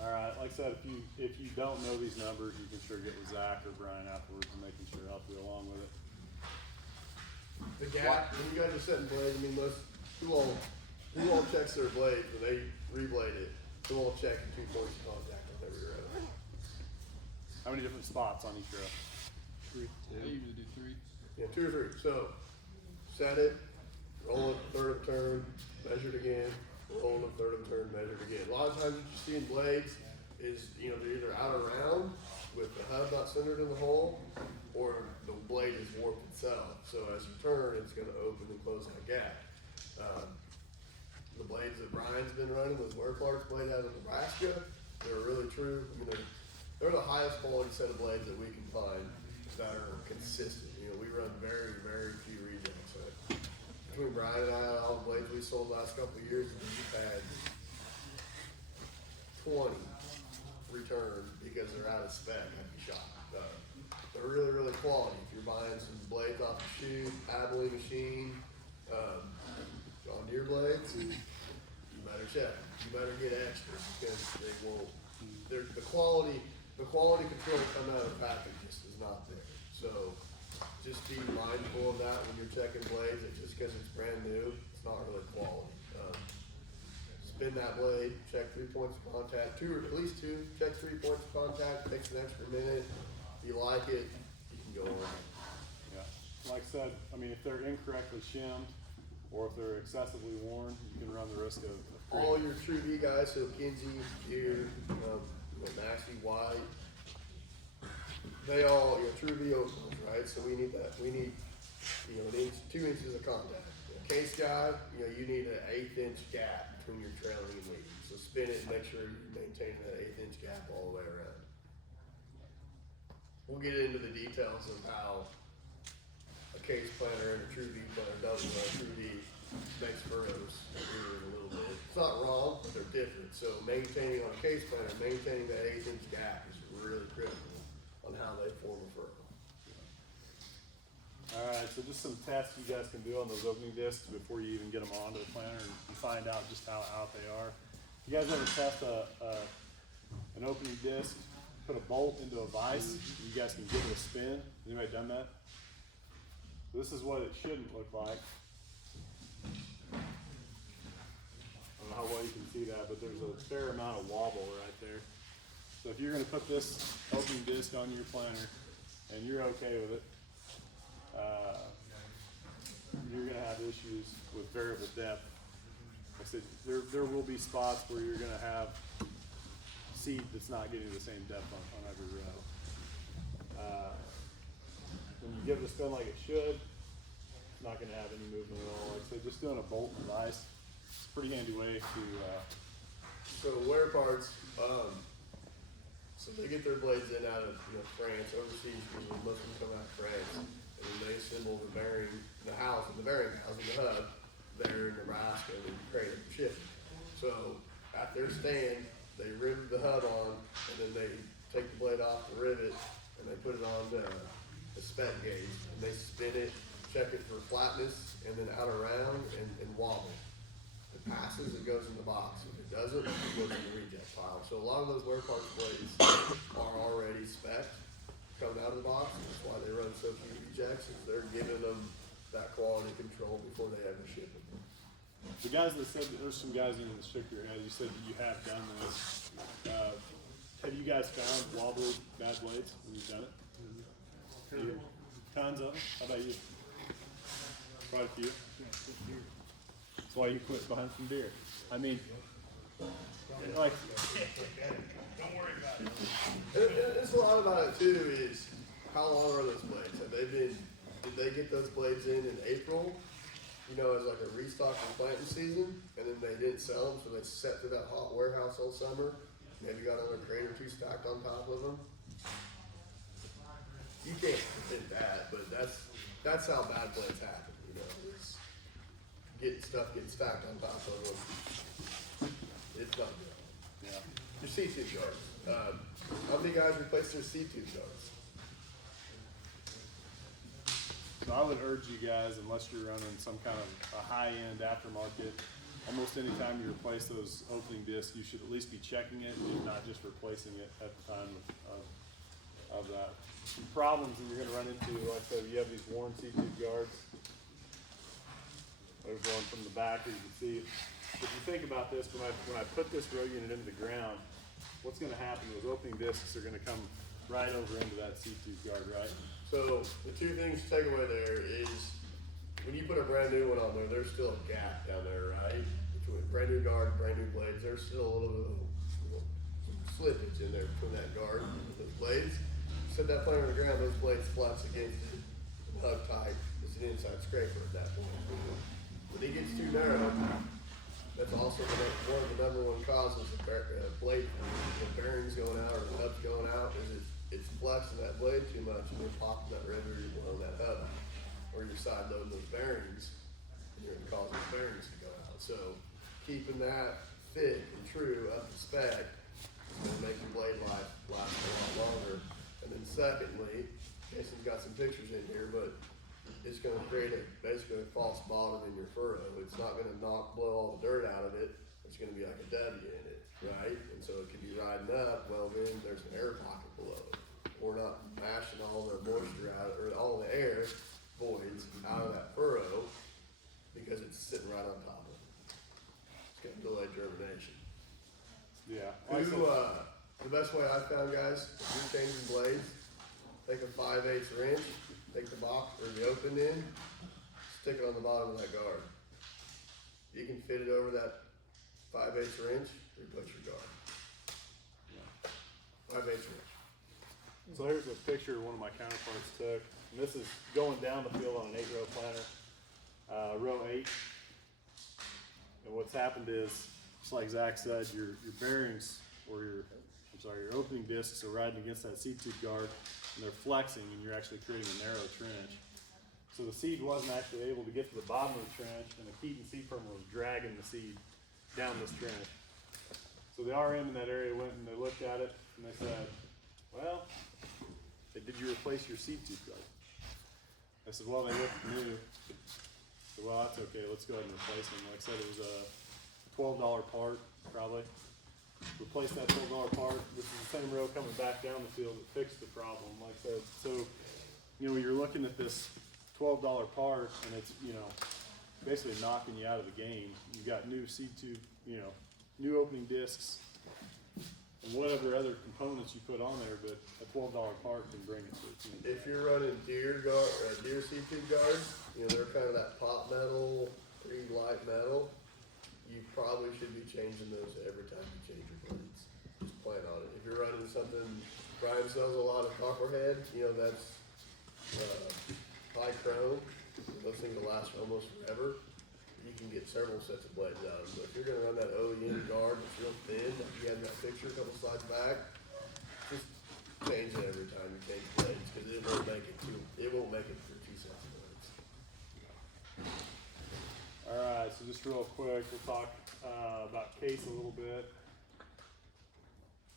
Alright, like I said, if you don't know these numbers, you can sure get with Zach or Brian afterwards and they can sure help you along with it. The gap, when you guys are setting blades, I mean, who all checks their blade when they reblade it? Who all check 2 points of contact on every row? How many different spots on each row? I usually do 3. Yeah, 2 or 3. So, set it, roll it, third of turn, measure it again, roll it, third of turn, measure it again. A lot of times what you see in blades is, they're either out of round with the hub not centered in the hole, or the blade is warped itself. So as you turn, it's gonna open and close that gap. The blades that Brian's been running, those Wear Parts blade out of Nebraska, they're really true. I mean, they're the highest quality set of blades that we can find that are consistent. We run very, very few rejects. Between Brian and I, all the blades we sold the last couple of years, we've had 20 returned because they're out of spec at the shop. They're really, really quality. If you're buying some blades off the shoe, Abilene machine, John Deere blades, you better check. You better get extra because they won't. The quality control coming out of the package just is not there. So just be mindful of that when you're checking blades. That just because it's brand new, it's not really quality. Spin that blade, check 3 points of contact, 2 or at least 2. Check 3 points of contact. Takes an extra minute. If you like it, you can go on. Yeah, like I said, I mean, if they're incorrectly shimmed, or if they're excessively worn, you can run the risk of All your True V guys, so Kinsey, Deere, Massey, White, they all, True V openers, right? So we need that. We need, an inch, 2 inches of contact. Case guy, you need an 1/8 inch gap between your trailing and leading. So spin it and make sure you're maintaining that 1/8 inch gap all the way around. We'll get into the details of how a case planner and a True V planner does it. True V makes furrows here in a little bit. It's not wrong, but they're different. So maintaining on a case planner, maintaining that 1/8 inch gap is really critical on how they form a furrow. Alright, so just some tests you guys can do on those opening discs before you even get them onto the planner and find out just how out they are. You guys ever test an opening disc, put a bolt into a vise, you guys can give it a spin? Anybody done that? This is what it shouldn't look like. I don't know how well you can see that, but there's a fair amount of wobble right there. So if you're gonna put this opening disc on your planner and you're okay with it, you're gonna have issues with variable depth. Like I said, there will be spots where you're gonna have seed that's not getting the same depth on every row. When you give it a spin like it should, it's not gonna have any movement at all. Like I said, just doing a bolt and vise, it's a pretty handy way to, So Wear Parts, so they get their blades in out of France, overseas, usually most of them come out of France, and then they assemble the bearing, the bearing house, and the hub there in Nebraska, and then crate it and ship it. So at their stand, they rivet the hub on, and then they take the blade off the rivet, and they put it on the spec gauge, and they spin it, check it for flatness, and then out around and wobble. If it passes, it goes in the box. If it doesn't, it goes in the reject pile. So a lot of those Wear Parts blades are already spec'd coming out of the box. And that's why they run so few rejects, is they're giving them that quality control before they ever ship it. the guys that said, there's some guys in the shook your head, you said that you have done this. Have you guys found wobbly bad blades when you've done it? Tons of them? How about you? Quite a few? That's why you quit buying some deer. I mean, like, It's a lot about it too, is how long are those blades? Did they get those blades in April, as like a restock and planting season, and then they didn't sell them, so they set to that hot warehouse all summer, maybe got another crate or two stacked on top of them? You can't prevent that, but that's how bad blades happen, is getting stacked on top of them. It's not good. C-tube guards. How many guys replace their C-tube guards? So I would urge you guys, unless you're running some kind of a high-end aftermarket, almost any time you replace those opening discs, you should at least be checking it, and not just replacing it at the time of that. Some problems that you're gonna run into, like I said, you have these worn C-tube guards. There's one from the back that you can see. If you think about this, when I put this row unit into the ground, what's gonna happen, those opening discs are gonna come right over into that C-tube guard, right? So the two things to take away there is when you put a brand new one on there, there's still a gap down there, right? Between brand new guard, brand new blades, there's still a little bit of slippage in there between that guard and those blades. Set that planer on the ground, those blades flex against it, hug tight. It's an inside scraper at that point. When it gets too narrow, that's also one of the number one causes of blade, the bearings going out or the hubs going out, is it's flexing that blade too much and you're popping that rivet or you're blowing that hub out. Or you're side loading those bearings and you're gonna cause those bearings to go out. So keeping that fit and true up to spec is gonna make your blade life last a lot longer. And then secondly, Jason's got some pictures in here, but it's gonna create basically a false bottom in your furrow. It's not gonna blow all the dirt out of it. It's gonna be like a W in it, right? And so it could be riding up, well then there's an air pocket below it. We're not mashing all the moisture out, or all the air voids out of that furrow because it's sitting right on top of it. It's gonna delay germination. Yeah. The best way I found, guys, if you're changing blades, take a 5/8 wrench, take the box or the open end, stick it on the bottom of that guard. You can fit it over that 5/8 wrench, replace your guard. 5/8 wrench. So here's a picture one of my counterparts took. And this is going down the field on an 8-row planter, row 8. And what's happened is, just like Zach said, your bearings or your opening discs are riding against that seed tube guard, and they're flexing, and you're actually creating a narrow trench. So the seed wasn't actually able to get to the bottom of the trench, and the Keaton seed firmer was dragging the seed down this trench. So the RM in that area went and they looked at it, and they said, well, did you replace your seed tube guard? I said, well, they look new. I said, well, that's okay, let's go ahead and replace them. Like I said, it was a $12 part, probably. Replace that $12 part. This is the same row coming back down the field that fixed the problem, like I said. So, you're looking at this $12 part, and it's, basically knocking you out of the game. You've got new seed tube, new opening discs, and whatever other components you put on there, but a $12 part can bring it to its end. If you're running deer seed tube guards, they're kind of that pot metal, pretty light metal. You probably should be changing those every time you change your blades. Just plan on it. If you're running something, Brian sells a lot of copperhead, that's high chrome. Those things will last almost forever. You can get several sets of blades out of them. But if you're gonna run that OEM guard that's real thin, like you had in that picture a couple slides back, just change it every time you change blades, because it won't make it through 2 sets of blades. Alright, so just real quick, we'll talk about case a little bit.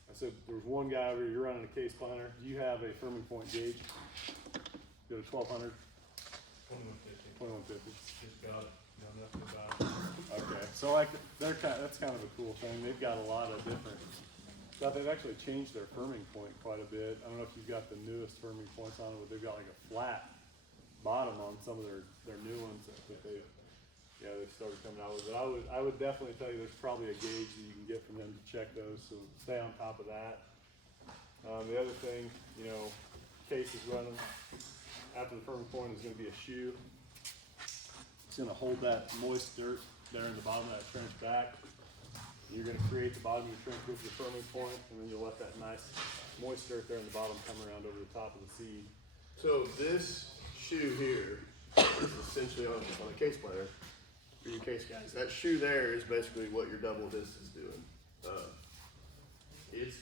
I said there's one guy over here, you're running a case planner. Do you have a firming point gauge? Go to 1200, 2150. 2150. Just got it. Know nothing about it. Okay, so that's kind of a cool thing. They've got a lot of different stuff. They've actually changed their firming point quite a bit. I don't know if you've got the newest firming points on it, but they've got like a flat bottom on some of their new ones that they've started coming out with. But I would definitely tell you there's probably a gauge that you can get from them to check those, so stay on top of that. The other thing, case is running. After the firming point is gonna be a shoe. It's gonna hold that moist dirt there in the bottom of that trench back. You're gonna create the bottom of your trench with your firming point, and then you'll let that nice moist dirt there in the bottom come around over the top of the seed. So this shoe here is essentially on a case planner for your case guys. That shoe there is basically what your double disc is doing. It's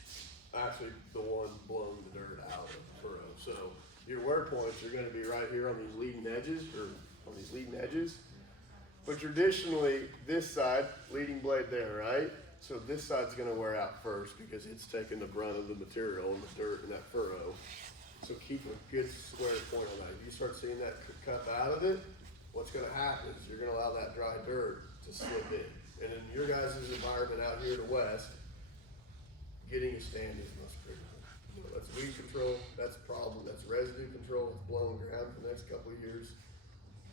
actually the one blowing the dirt out of the furrow. So your wear points are going to be right here on these leading edges, But traditionally, this side, leading blade there, right? So this side's gonna wear out first because it's taking the brunt of the material and the dirt and that furrow. So keep a good square point on that. If you start seeing that cup out of it, what's gonna happen is you're gonna allow that dry dirt to slip in. And in your guys' environment out here to west, getting a stand is most critical. You know, that's weed control, that's a problem, that's residue control, it's blowing ground for the next couple of years.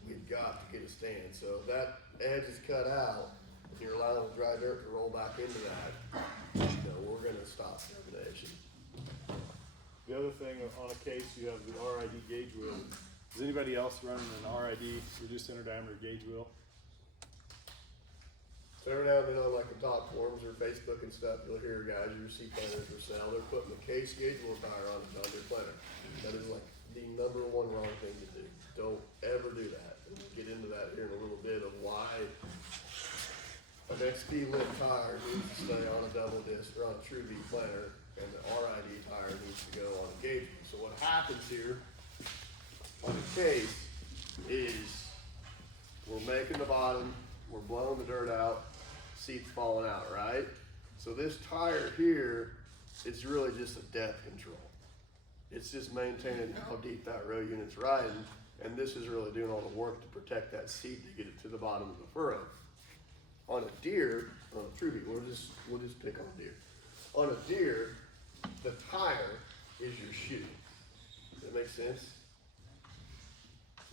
We've got to get a stand. So if that edge is cut out, and you're allowing the dry dirt to roll back into that, you know, we're gonna stop germination. The other thing on a case, you have the RID gauge wheel. Is anybody else running an RID, reduced center diameter gauge wheel? So every now and then on like the top forums or Facebook and stuff, you'll hear guys, your seed planters for sale, they're putting the case gauge wheel tire on a John Deere planter. That is like the number one wrong thing to do. Don't ever do that. And we'll get into that here in a little bit of why an XP lip tire needs to stay on a double disc or on a True Beat planter, and the RID tire needs to go on a gauge wheel. So what happens here on the case is we're making the bottom, we're blowing the dirt out, seed's falling out, right? So this tire here is really just a depth control. It's just maintaining how deep that row unit's riding, and this is really doing all the work to protect that seed to get it to the bottom of the furrow. On a deer, on a True Beat, we'll just pick on a deer. On a deer, the tire is your shoe. Does that make sense?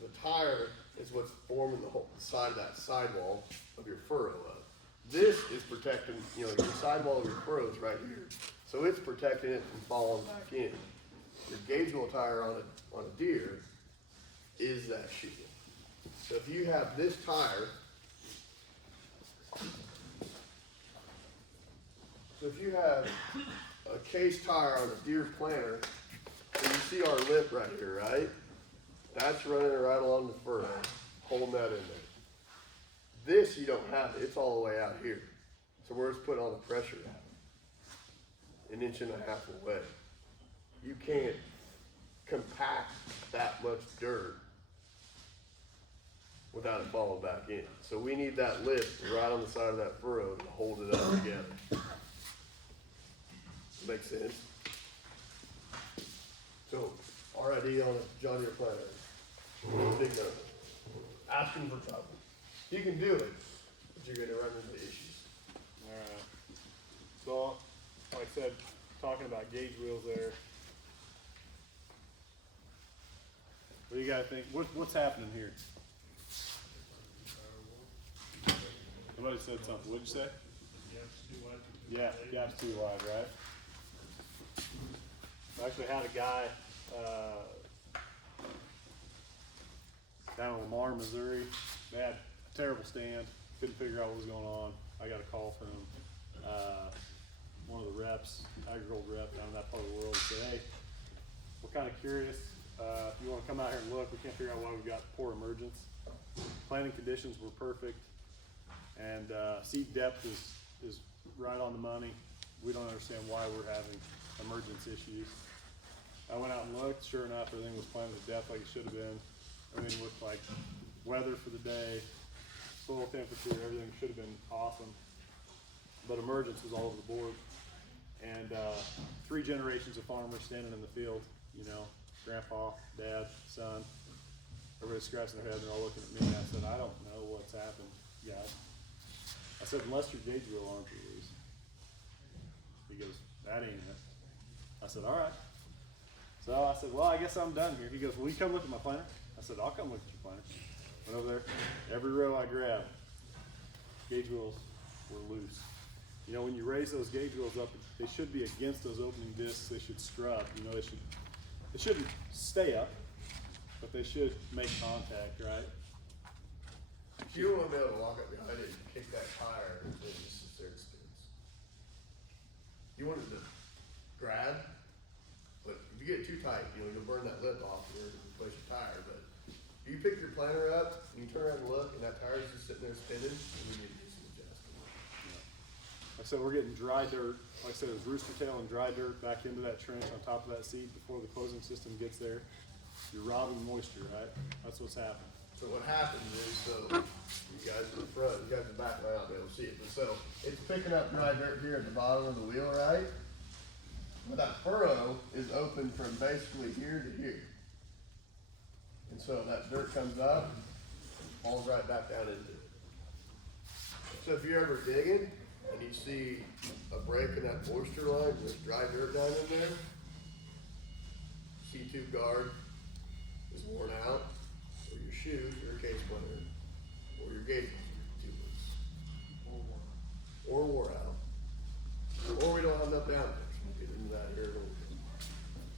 The tire is what's forming the whole side of that sidewall of your furrow up. This is protecting, you know, your sidewall of your furrow is right here. So it's protecting it from falling back in. Your gauge wheel tire on a deer is that shoe. So if you have this tire, so if you have a case tire on a deer planter, and you see our lip right here, right? That's running right along the furrow, holding that in there. This you don't have, it's all the way out here. So we're just putting all the pressure out, 1.5 inches away. You can't compact that much dirt without it falling back in. So we need that lip right on the side of that furrow to hold it up together. Makes sense? So, RID on a John Deere planter, big number. Asking for trouble. You can do it, but you're gonna run into issues. Alright. So, like I said, talking about gauge wheels there. What do you guys think? What's happening here? Somebody said something. What'd you say? Yeah, gap's too wide, right? I actually had a guy down in Lamar, Missouri. They had a terrible stand. Couldn't figure out what was going on. I got a call from one of the reps, agricultural rep down in that part of the world. He said, "Hey, we're kind of curious. If you want to come out here and look, we can't figure out why we've got poor emergence. Planting conditions were perfect, and seed depth is right on the money. We don't understand why we're having emergence issues." I went out and looked. Sure enough, everything was planted to depth like it should have been. Everything looked like weather for the day, soil temperature, everything should have been awesome. But emergence was all over the board. And 3 generations of farmers standing in the field, you know, grandpa, dad, son, everybody's scratching their head, they're all looking at me. I said, "I don't know what's happened, guys." I said, "Unless your gauge wheel arms are loose." He goes, "That ain't it." I said, "All right." So I said, "Well, I guess I'm done here." He goes, "Will you come look at my planter?" I said, "I'll come look at your planter." Went over there. Every row I grabbed, gauge wheels were loose. You know, when you raise those gauge wheels up, they should be against those opening discs. They should strut. You know, they shouldn't stay up, but they should make contact, right? You don't want to be able to walk up behind it and kick that tire and it just sits there and spins. You want it to grab, but if you get too tight, you know, you'll burn that lip off and replace your tire. But if you pick your planter up and you turn around and look and that tire's just sitting there spinning, you need to do some adjustment. Like I said, we're getting dry dirt. Like I said, it was rooster tail and dry dirt back into that trench on top of that seed before the closing system gets there. You're robbing moisture, right? That's what's happening. So what happens is, so you guys in the front, you guys in the back might not be able to see it, but so it's picking up dry dirt here at the bottom of the wheel, right? But that furrow is open from basically here to here. And so that dirt comes up, falls right back down into it. So if you're ever digging and you see a break in that moisture line, there's dry dirt down in there, C-tube guard is worn out, or your shoes, or your case splitter, or your gauge tubeless, or wore out, or we don't have enough down there. So we'll get into that here in a little bit.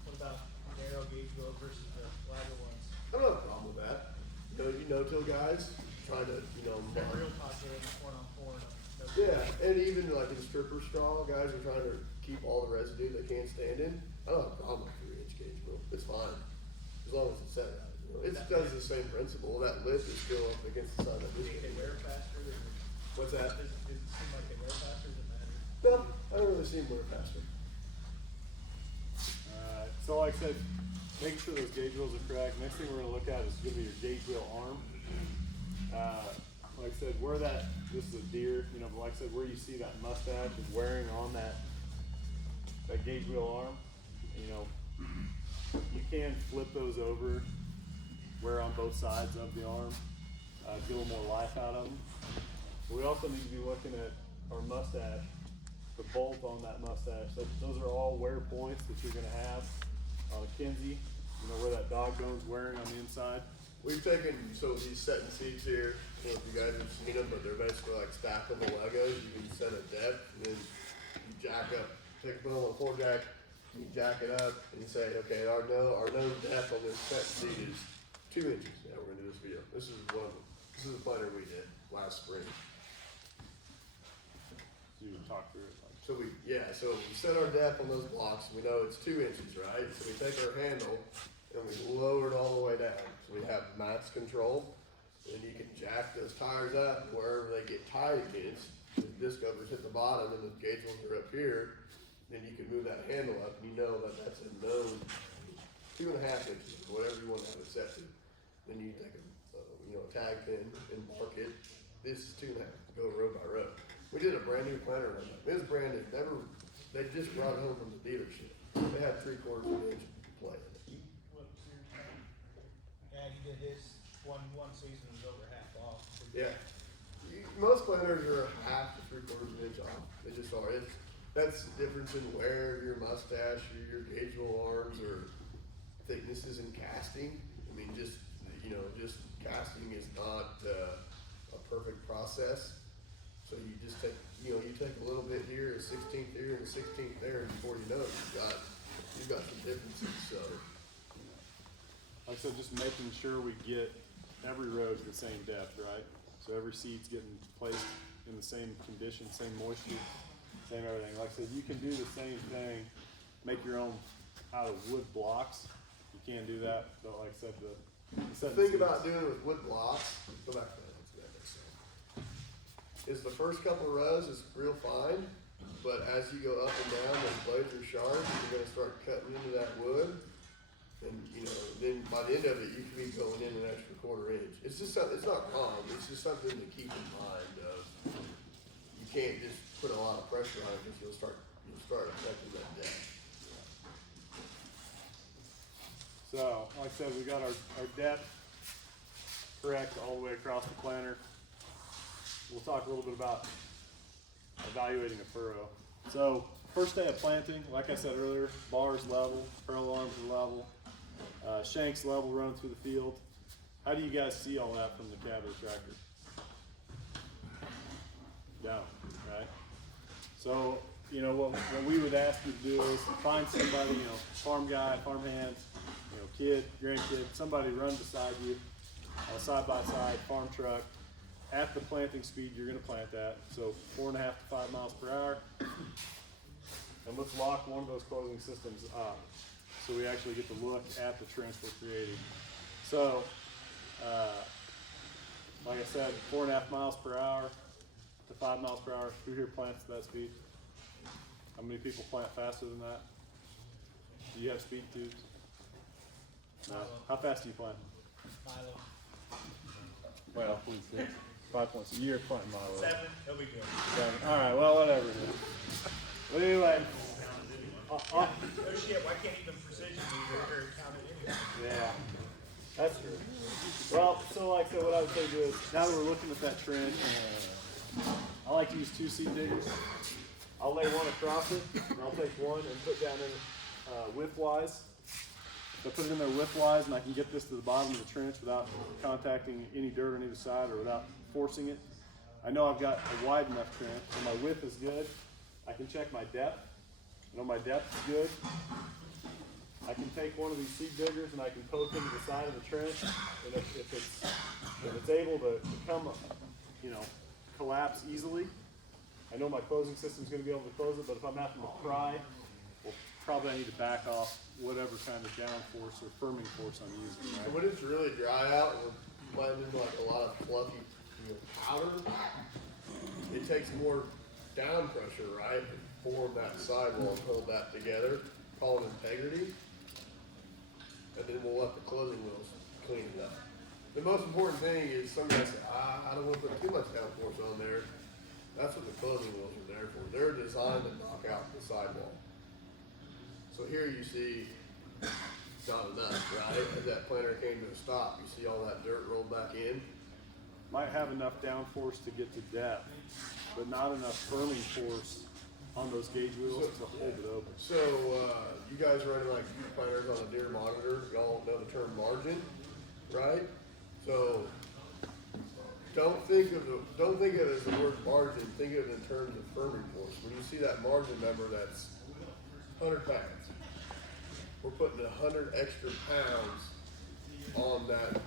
What about narrow gauge wheel versus the wider ones? I don't have a problem with that. You no-till guys try to, They're real popular in the 4-on-4 and no. yeah, and even like in stripper straw, guys are trying to keep all the residue they can't stand in. I don't have a problem with 3-inch gauge wheel. It's fine, as long as it's set right. It does the same principle. That lip is still up against the side of Do they this. wear faster? Or What's that? does it seem like they wear faster? Does it matter? No, I don't really see them wear faster. Alright, so like I said, making sure those gauge wheels are correct. Next thing we're gonna look at is gonna be your gauge wheel arm. Like I said, where this is a deer, but like I said, where you see that mustache and wearing on that gauge wheel arm, you can flip those over, wear on both sides of the arm, get a little more life out of them. We also need to be looking at our mustache, the bolt on that mustache. Those are all wear points that you're gonna have on a Kinsey, where that dog bone's wearing on the inside. We've taken, so these setting seats here, I don't know if you guys have seen them, but they're basically like stackable Legos. You can set a depth and then you jack up, put on a 4-jack, you jack it up and you say, okay, our known depth on this setting seat is 2 inches. Yeah, we're gonna do this video. This is a planner we did last spring. So you can talk through it. So we set our depth on those blocks, and we know it's 2 inches, right? So we take our handle and we lower it all the way down. So we have max control, and you can jack those tires up wherever they get tied against. The disc covers hit the bottom and the gauge wheels are up here, then you can move that handle up and you know that that's a known 2.5 inches, whatever you want to have it set to. Then you take a tag pin and mark it. This is 2.5, go row by row. We did a brand new planter on that. It was brand new. They just brought it home from the dealership. They had 3/4 inch play in it. Yeah, he did his one season was over half off. Yeah. Most planters are 1/2 to 3/4 inch off. They just are. That's the difference in wear, your mustache, your gauge wheel arms, or thicknesses in casting. I mean, just casting is not a perfect process. So you just take, you take a little bit here, a 16th here, and a 16th there, and before you know it, you've got some differences. So Like I said, just making sure we get every row to the same depth, right? So every seed's getting placed in the same condition, same moisture, same everything. Like I said, you can do the same thing, make your own out of wood blocks. You can do that, but like I said, the think about doing it with wood blocks. Go back to that. Let's go back to that. Is the first couple rows is real fine, but as you go up and down, those blades are sharp. You're gonna start cutting into that wood, and then by the end of it, you could be going in an extra 1/4 inch. It's just it's not wrong. It's just something to keep in mind. You can't just put a lot of pressure on it because you'll start affecting that depth. So, like I said, we got our depth correct all the way across the planter. We'll talk a little bit about evaluating a furrow. So, first day of planting, like I said earlier, bars level, pearl arms are level, shanks level running through the field. How do you guys see all that from the cab of the tractor? Down, right? So, what we would ask you to do is find somebody, farm guy, farm hands, kid, grandkid, somebody run beside you, side by side, farm truck, at the planting speed you're gonna plant that, so 4.5 to 5 miles per hour. And let's lock one of those closing systems up, so we actually get to look at the trench we're creating. So, like I said, 4.5 miles per hour to 5 miles per hour, who here plants at that speed? How many people plant faster than that? Do you have speed tubes? No. How fast do you plant? Milo. Well, 5 points a year, Clinton, my lord. 7, he'll be good. All right, well, whatever. It is. But anyway, No shit, why can't even precision meter or count it anyway? yeah, that's true. Well, so like I said, what I would say is, now that we're looking at that trench, I like to use 2 seed diggers. I'll lay one across it, and I'll take one and put down in widthwise. So I put it in there widthwise, and I can get this to the bottom of the trench without contacting any dirt on either side or without forcing it. I know I've got a wide enough trench, so my width is good. I can check my depth. I know my depth is good. I can take one of these seed diggers and I can poke into the side of the trench, and if it's able to come, collapse easily, I know my closing system's going to be able to close it. But if I'm having to pry, well, probably I need to back off whatever kind of down force or firming force I'm using. And Right? when it's really dry out and we're blending like a lot of fluffy, powder, it takes more down pressure, right, to form that sidewall and hold that together, call it integrity. And then we'll let the closing wheels clean it up. The most important thing is some guys say, I don't want to put too much downforce on there. That's what the closing wheels are there for. They're designed to knock out the sidewall. So here you see it's not enough, right? As that planter came to a stop, you see all that dirt rolled back in. Might have enough downforce to get to depth, but not enough firming force on those gauge wheels to hold it open. So you guys running like planters on a deer monitor, y'all know the term margin, right? So don't think of it as the word margin. Think of it in terms of firming force. When you see that margin number, that's 100 pounds. We're putting 100 extra pounds on that,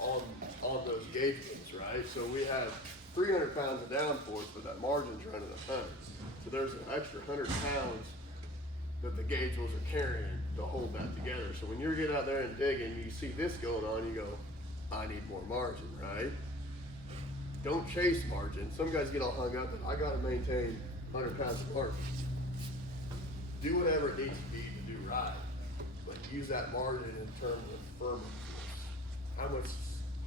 on those gauge wheels, right? So we have 300 pounds of downforce, but that margin's running 100. So there's an extra 100 pounds that the gauge wheels are carrying to hold that together. So when you're getting out there and digging, you see this going on, you go, I need more margin, right? Don't chase margin. Some guys get all hung up, I gotta maintain 100 pounds of margin. Do whatever it needs to be to do right, but use that margin in terms of firming force.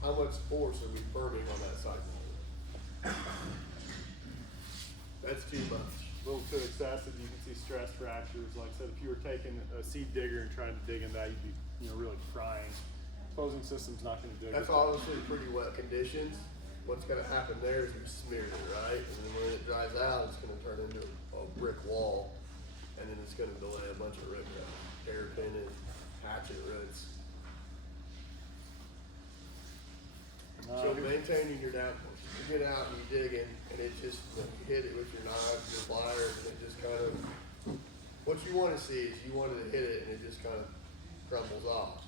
How much force are we firming on that sidewall? That's too much. A little too excessive, you can see stress fractures. Like I said, if you were taking a seed digger and trying to dig in that, you'd be, really crying. Closing system's not going to dig That's it. obviously pretty wet conditions. What's gonna happen there is we smear it, right? And then when it dries out, it's gonna turn into a brick wall. And then it's gonna delay a bunch of rip hairpin and hatchet roots. So maintaining your downforce. You get out and you dig in and it just, you hit it with your knives, your pliers, and it just kind of, what you wanna see is you wanted to hit it and it just kind of crumbles off.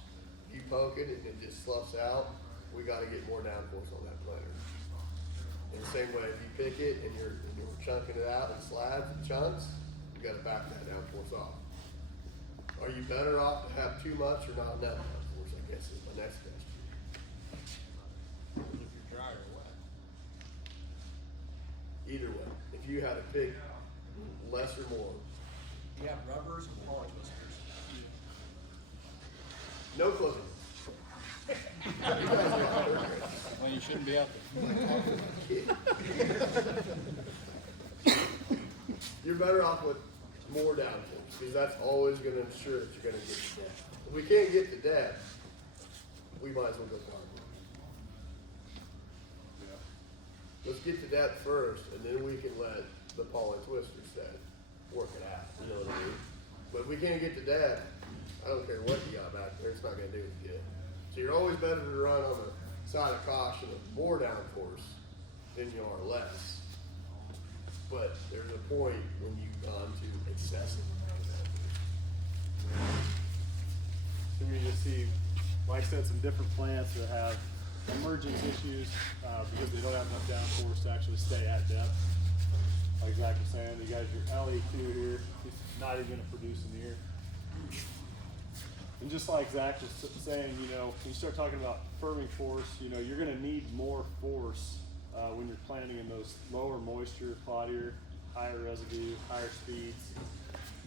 You poke it and it just sloughs out, we gotta get more downforce on that planter. In the same way, if you pick it and you're chunking it out in slabs and chunks, you gotta back that downforce off. Are you better off to have too much or not enough downforce, I guess is my next question. If you're dry or wet. Either way, if you had to pick less or more, You have rubbers and poly twisters. no closing. Well, you shouldn't be out there. You're better off with more downforce, because that's always gonna ensure that you're gonna get to depth. If we can't get to depth, we might as well go farther. Let's get to depth first, and then we can let the poly twister set work it out, you know what I mean? But if we can't get to depth, I don't care what you got back there, it's not gonna do as good. So you're always better to run on the side of caution with more downforce than you are less. But there's a point when you've gone to excessive amount of downforce. So we just see, like I said, some different plants that have emergence issues because they don't have enough downforce to actually stay at depth. Like Zach was saying, you got your LE2 here, he's not even going to produce in the year. And just like Zach was saying, when you start talking about firming force, you're going to need more force when you're planting in those lower moisture, cloudier, higher residue, higher speeds.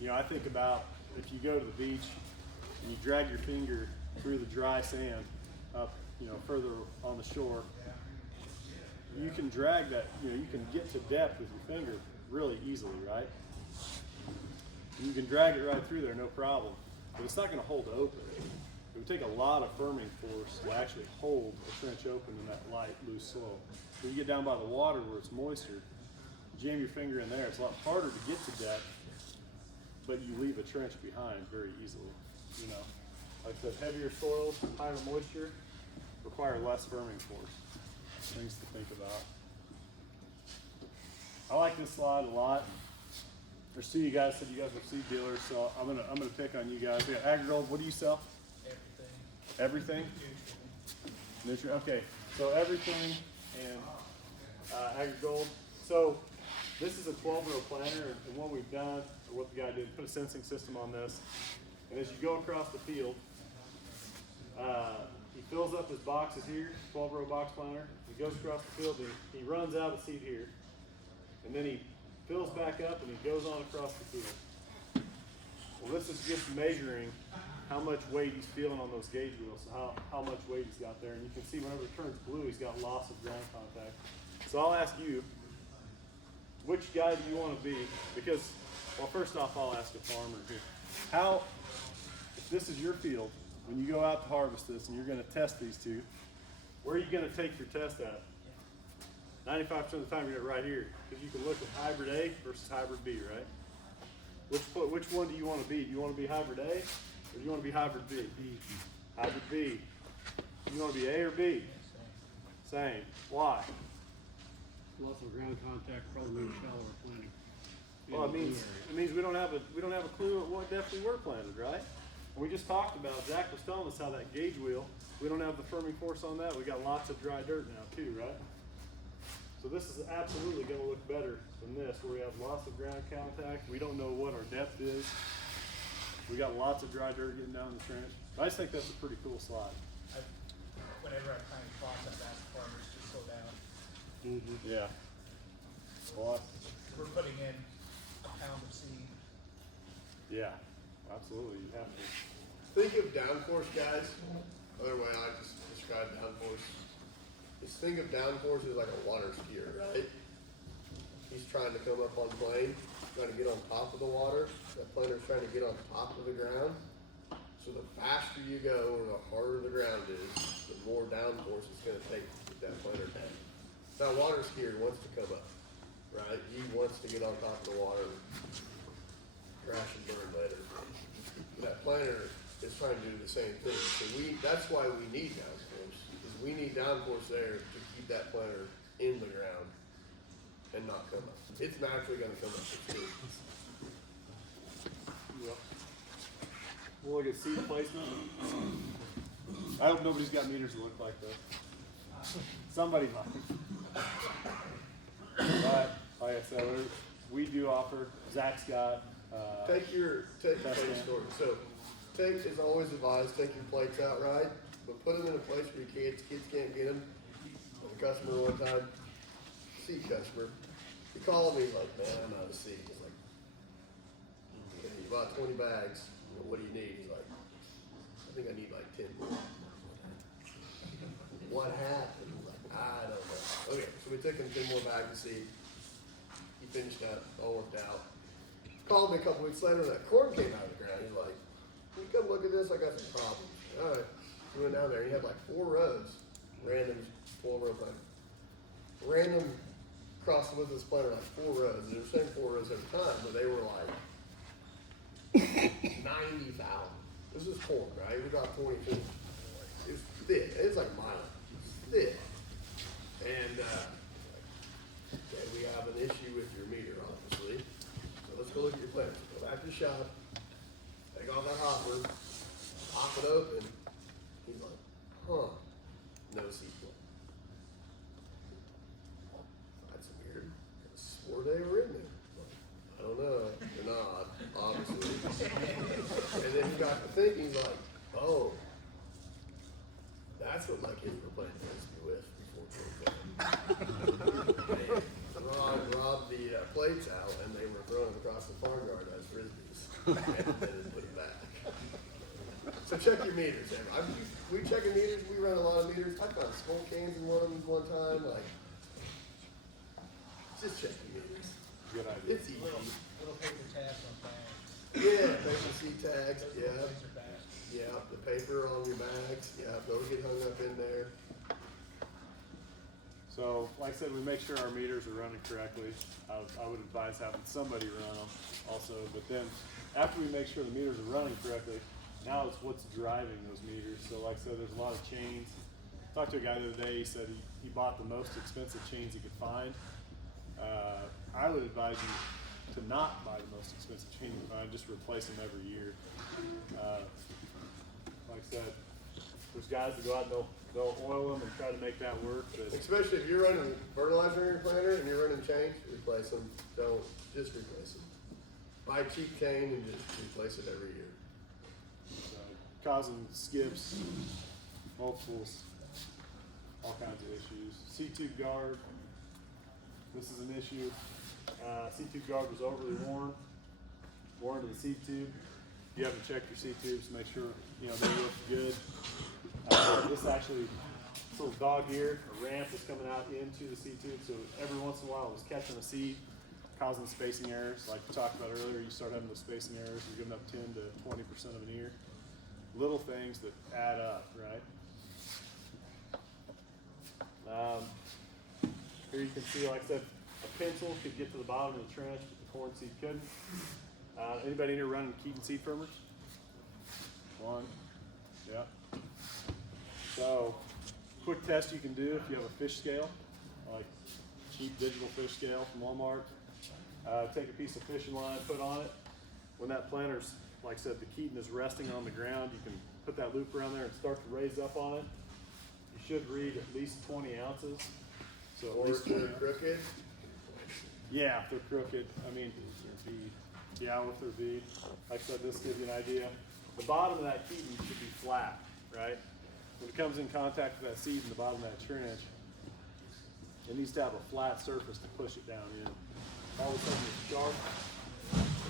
I think about if you go to the beach and you drag your finger through the dry sand up you know, further on the shore, you can drag that, you know, you can get to depth with your finger really easily, right? You can drag it right through there, no problem. But it's not going to hold open. It would take a lot of firming force to actually hold a trench open in that light, loose soil. When you get down by the water where it's moisture, jam your finger in there. It's a lot harder to get to depth, but you leave a trench behind very easily. You know, like I said, heavier soils, higher moisture, require less firming force. Things to think about. I like this slide a lot. There's two of you guys said you guys are seed dealers, so I'm gonna pick on you guys. We got AgriGold. What do you sell? Everything. Everything. Nutrient. Okay, so everything and AgriGold. So this is a 12-row planter, and what we've done, or what the guy did, put a sensing system on this, and as you go across the field, he fills up his boxes here, 12-row box planter. He goes across the field, and he runs out of seed here, and then he fills back up and he goes on across the field. Well, this is just measuring how much weight he's feeling on those gauge wheels, how much weight he's got there. And you can see whenever it turns blue, he's got loss of ground contact. So I'll ask you, which guy do you want to be? Because, well, first off, I'll ask a farmer here. If this is your field, when you go out to harvest this and you're going to test these two, where are you going to take your test at? 95% of the time you're right here, because you can look at hybrid A versus hybrid B, right? Which one do you want to be? Do you want to be hybrid A, or do you want to be hybrid B? Hybrid B. You want to be A or B? Same. Why? Loss of ground contact, probably means shallower planting. Well, it means we don't have a clue at what depth we were planted, right? And we just talked about, Zach was telling us how that gauge wheel, we don't have the firming force on that. We got lots of dry dirt now too, right? So this is absolutely going to look better than this, where we have lots of ground contact. We don't know what our depth is. We got lots of dry dirt getting down the trench. I just think that's a pretty cool slide. Whenever I find plots, I've asked farmers to slow down. Yeah. Well, We're putting in a pound of seed. yeah, absolutely. You have to. Think of downforce, guys. Other way I just describe downforce. Just think of downforce as like a water skier, right? He's trying to come up on plane, trying to get on top of the water. That planer's trying to get on top of the ground. So the faster you go, or the harder the ground is, the more downforce it's going to take to get that planer down. That water skier wants to come up, right? He wants to get on top of the water, crash and burn later. That planer is trying to do the same thing. So that's why we need downforce. Is we need downforce there to keep that planer in the ground and not come up. It's naturally going to come up. Yep. We'll look at seed placement. I hope nobody's got meters that look like this. Somebody might. But like I said, we do offer. Zach's got. Take your That's plate fine. storage. So take is always advised. Take your plates out right, but put them in a place where kids can't get them. A customer one time, seed customer, he called me, he's like, man, I'm out of seed. He's like, you bought 20 bags. You know, what do you need? He's like, I think I need like 10 more. What happened? He's like, I don't know. Okay, so we took him 10 more bags of seed. He finished up, all worked out. Called me a couple weeks later, and that corn came out of the ground. He's like, can you come look at this? I got some problems. All right. We went down there, and he had like 4 rows, random 12-row planter. Random across with this planter, like 4 rows. They were saying 4 rows at a time, but they were like 90,000. This is corn, right? We got 24. It's thick. It's like mine. It's thick. And okay, we have an issue with your meter, obviously. So let's go look at your planter. Go back to the shop. Take off that hopper. Pop it open. He's like, huh, no seed plate. That's weird. I swore they were in there. I don't know. They're not, obviously. And then he got to thinking, he's like, oh, that's what my kids were playing frisbee with before COVID. They robbed the plates out, and they were throwing them across the farm yard as frisbees. And then put it back. So check your meters. I'm we checking meters, we run a lot of meters, I found skull cans in one time, like, just checking meters, Good idea. it's easy. Little paper tabs on bags. Yeah, paper C tags, Those yeah, little laser bags. yeah, the paper on your bags, yeah, those get hung up in there. So, like I said, we make sure our meters are running correctly. I would advise having somebody run them also, but then after we make sure the meters are running correctly, now it's what's driving those meters. So like I said, there's a lot of chains. Talked to a guy the other day, he said he bought the most expensive chains he could find. I would advise you to not buy the most expensive chain you can find, just replace them every year. Like I said, there's guys that go out and they'll oil them and try to make that work, but Especially if you're running fertilizer in your planter and you're running chains, replace them, don't, just replace them. Buy cheap chain and just replace it every year. causing skips, multiples, all kinds of issues. C-tube guard, this is an issue. C-tube guard was overly worn to the C-tube. If you haven't checked your C-tubes, make sure they look good. This little dog ear, a ramp is coming out into the C-tube, so every once in a while it was catching a seed, causing spacing errors. Like we talked about earlier, you start having those spacing errors, you're giving up 10 to 20% of an ear. Little things that add up, right? Here you can see, like I said, a pencil could get to the bottom of the trench, but the corn seed couldn't. Anybody here running Keaton seed firmers? One, yeah. So, quick test you can do if you have a fish scale, like cheap digital fish scale from Walmart. Take a piece of fishing line, put on it. When that planter's, like I said, the Keaton is resting on the ground, you can put that loop around there and start to raise up on it. You should read at least 20 ounces. So at Or least if 20 they're crooked, Yeah, if they're crooked, yeah, with their bead. Like I said, this gives you an idea. The bottom of that Keaton should be flat, right? When it comes in contact with that seed in the bottom of that trench, it needs to have a flat surface to push it down in. All of a sudden it's sharp,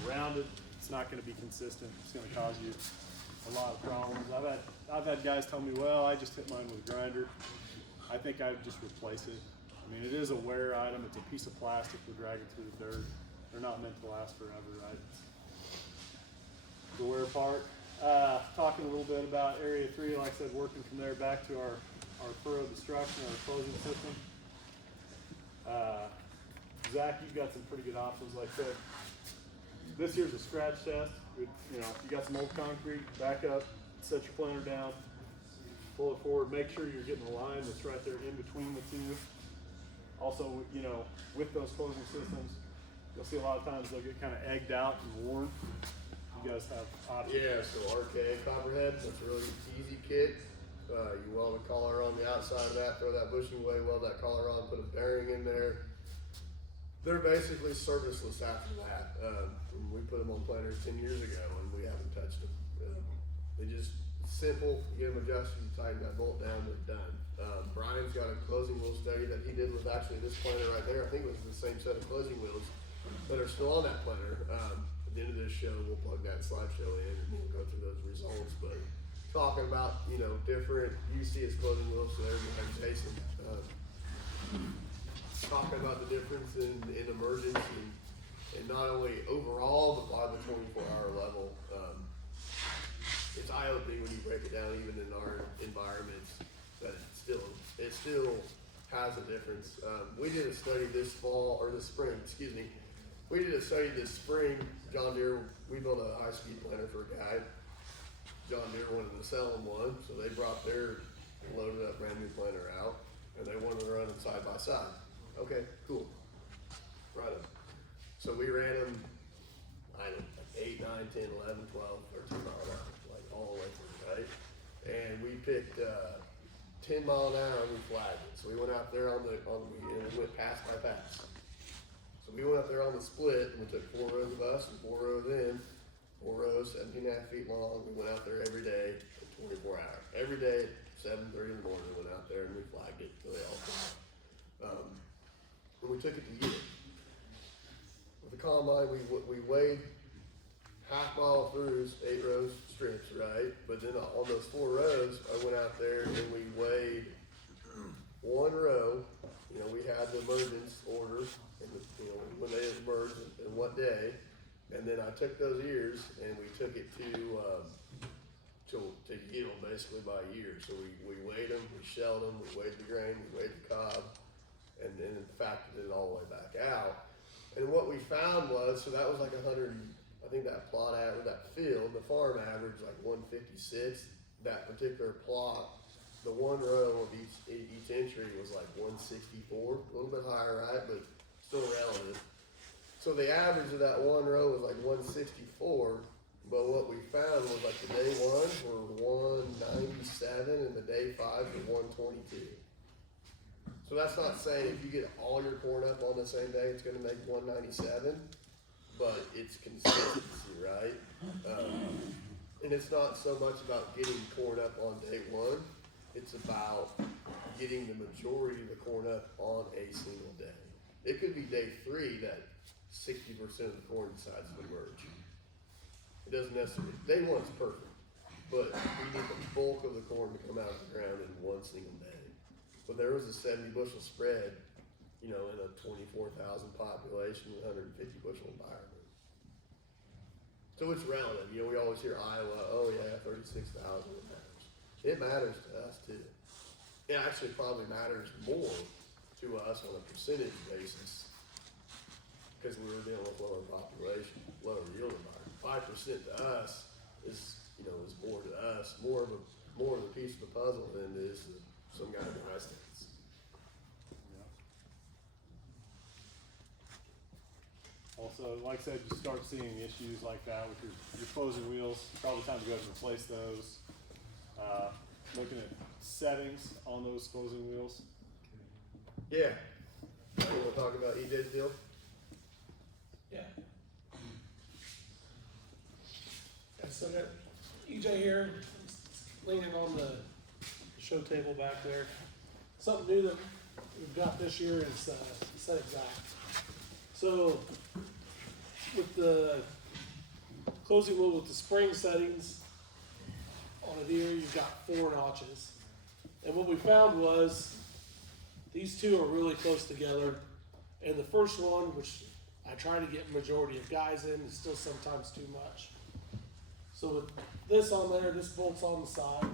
rounded, it's not gonna be consistent. It's gonna cause you a lot of problems. I've had guys tell me, well, I just hit mine with a grinder. I think I would just replace it. I mean, it is a wear item. It's a piece of plastic we're dragging through the dirt. They're not meant to last forever, right? The wear part. Talking a little bit about Area 3, like I said, working from there back to our furrow destruction, our closing system. Zach, you've got some pretty good options. Like I said, this here's a scratch test. You got some old concrete, back up, set your planter down, pull it forward, make sure you're getting a line that's right there in between the two. Also, with those closing systems, you'll see a lot of times they'll get kind of egged out and worn. You guys have options. yeah, so RK Copperhead, that's a really easy kit. You weld a collar on the outside of that, throw that bushing away, weld that collar on, put a bearing in there. They're basically serviceless after that. We put them on planters 10 years ago and we haven't touched them. They just simple, you get them adjusted, you tighten that bolt down, they're done. Brian's got a closing wheel study that he did with actually this planter right there. I think it was the same set of closing wheels that are still on that planter. At the end of this show, we'll plug that slideshow in and we'll go through those results. But talking about, different UCS closing wheels, so there's Jason. Talking about the difference in emergency and not only overall, but by the 24-hour level. It's eye-opening when you break it down, even in our environments, that it still has a difference. We did a study this spring, We did a study this spring. John Deere, we built a high-speed planter for a guy. John Deere wanted to sell him one, so they brought their loaded up brand new planter out, and they wanted to run them side by side. Okay, cool. Right up. So we ran them, 8, 9, 10, 11, 12, 13 mile an hour, like all the way through, right? And we picked 10 mile an hour and we flagged it. So we went out there and we went pass by pass. So we went up there on the split and we took 4 rows of us and 4 rows in, 4 rows, 17.5 feet long. We went out there every day for 24 hours. Every day at 7:30 in the morning, we went out there and we flagged it until they all flagged. And we took it to yield. With the combine, we weighed half mile throughs, 8 rows strips, right? But then on those 4 rows, I went out there and we weighed one row. You know, we had the emergence order and you know, when they emerged and what day. And then I took those ears and we took it to yield basically by year. So we weighed them, we shelled them, we weighed the grain, we weighed the cob, and then factored it all the way back out. And what we found was, so that was like 100, I think that plot average, that field, the farm average like 156. That particular plot, the one row of each entry was like 164, a little bit higher, right? But still relative. So the average of that one row was like 164. But what we found was like the day 1 were 197 and the day 5 were 122. So that's not saying if you get all your corn up on the same day, it's gonna make 197, but it's consistency, right? And it's not so much about getting corn up on day 1, it's about getting the majority of the corn up on a single day. It could be day 3 that 60% of the corn decides to emerge. It doesn't necessarily, day 1's perfect, but we need the bulk of the corn to come out of the ground in one single day. But there was a 70 bushel spread, you know, in a 24,000 population, 150 bushel environment. So it's relative. You know, we always hear Iowa, oh yeah, 36,000, it matters. It matters to us too. It actually probably matters more to us on a percentage basis because we were dealing with lower population, lower yield environment. 5% to us is, you know, is more to us, more of the piece of the puzzle than it is to some guy in the West Ends. Also, like I said, you start seeing issues like that with your closing wheels. Probably time to go and replace those. Looking at settings on those closing wheels. Yeah. You want to talk about EJ's deal? Yeah. So got EJ here, leaning on the show table back there. Something new that we've got this year is set exact. So with the closing wheel with the spring settings on it here, you've got 4 notches. And what we found was these 2 are really close together. And the first one, which I try to get majority of guys in, is still sometimes too much. So with this on there, this bolts on the side,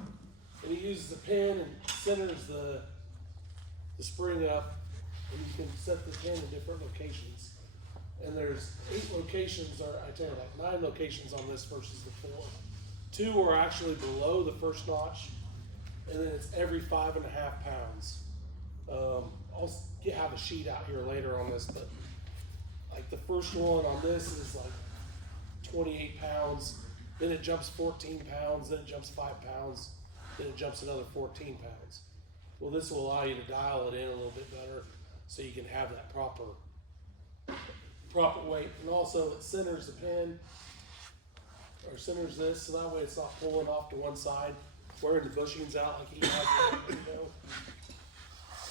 and he uses the pin and centers the spring up, and you can set the pin in different locations. And there's 8 locations, or I tell you, like 9 locations on this versus the 4. 2 are actually below the first notch, and then it's every 5.5 pounds. I'll have a sheet out here later on this, but like the first one on this is like 28 pounds. Then it jumps 14 pounds, then it jumps 5 pounds, then it jumps another 14 pounds. Well, this will allow you to dial it in a little bit better so you can have that proper weight. And also it centers the pin, or centers this, so that way it's not pulling off to one side, wearing the bushings out like he has it, you know.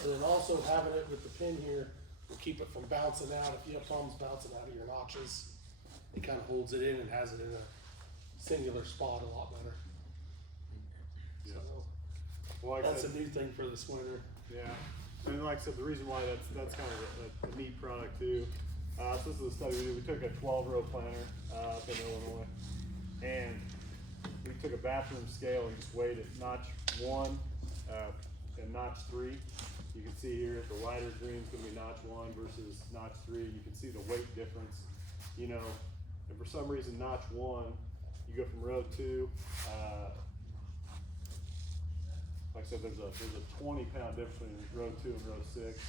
And then also having it with the pin here will keep it from bouncing out. If you have problems bouncing out of your notches, it kind of holds it in and has it in a singular spot a lot better. Yeah. So Well, like I that's said, a new thing for this winter. yeah. And like I said, the reason why that's kind of a neat product too. So this is a study we did. We took a 12-row planter up in Illinois, and we took a bathroom scale and just weighed it notch 1 and notch 3. You can see here the lighter green is going to be notch 1 versus notch 3. You can see the weight difference. You know, and for some reason notch 1, you go from row 2. Like I said, there's a 20-pound difference between row 2 and row 6,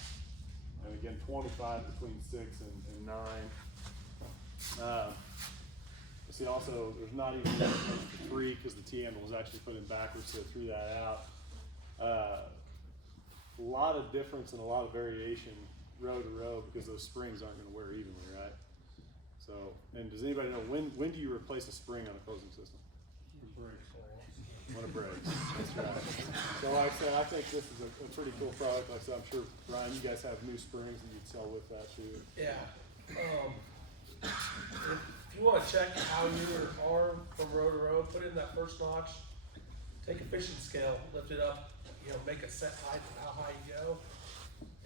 and again 25 between 6 and 9. See, also there's not even that much for 3 because the T-handle was actually put in backwards, so it threw that out. A lot of difference and a lot of variation row to row because those springs aren't going to wear evenly, right? So, and does anybody know when do you replace a spring on a closing system? When it breaks. That's right. So like I said, I think this is a pretty cool product. Like I said, I'm sure, Ryan, you guys have new springs that you'd sell with that too. Yeah. If you wanna check how your arm from row to row, put in that first notch, take a fishing scale, lift it up, you know, make a set height of how high you go,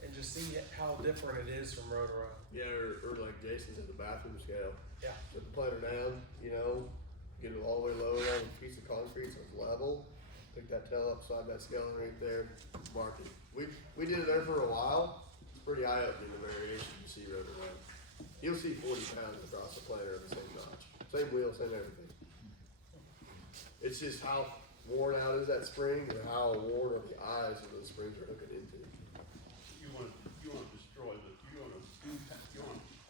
and just see how different it is from row to row. Yeah, or like Jason's at the bathroom scale. Yeah. Put the planer down, you know, get it all the way low on a piece of concrete so it's level. Pick that tail up, slide that scale right there, mark it. We did it there for a while. It's pretty eye opening the variation you see row to row. You'll see 40 pounds across the planer of the same notch. Same wheel, same everything. It's just how worn out is that spring and how worn are the eyes of those springs are hooking into. You want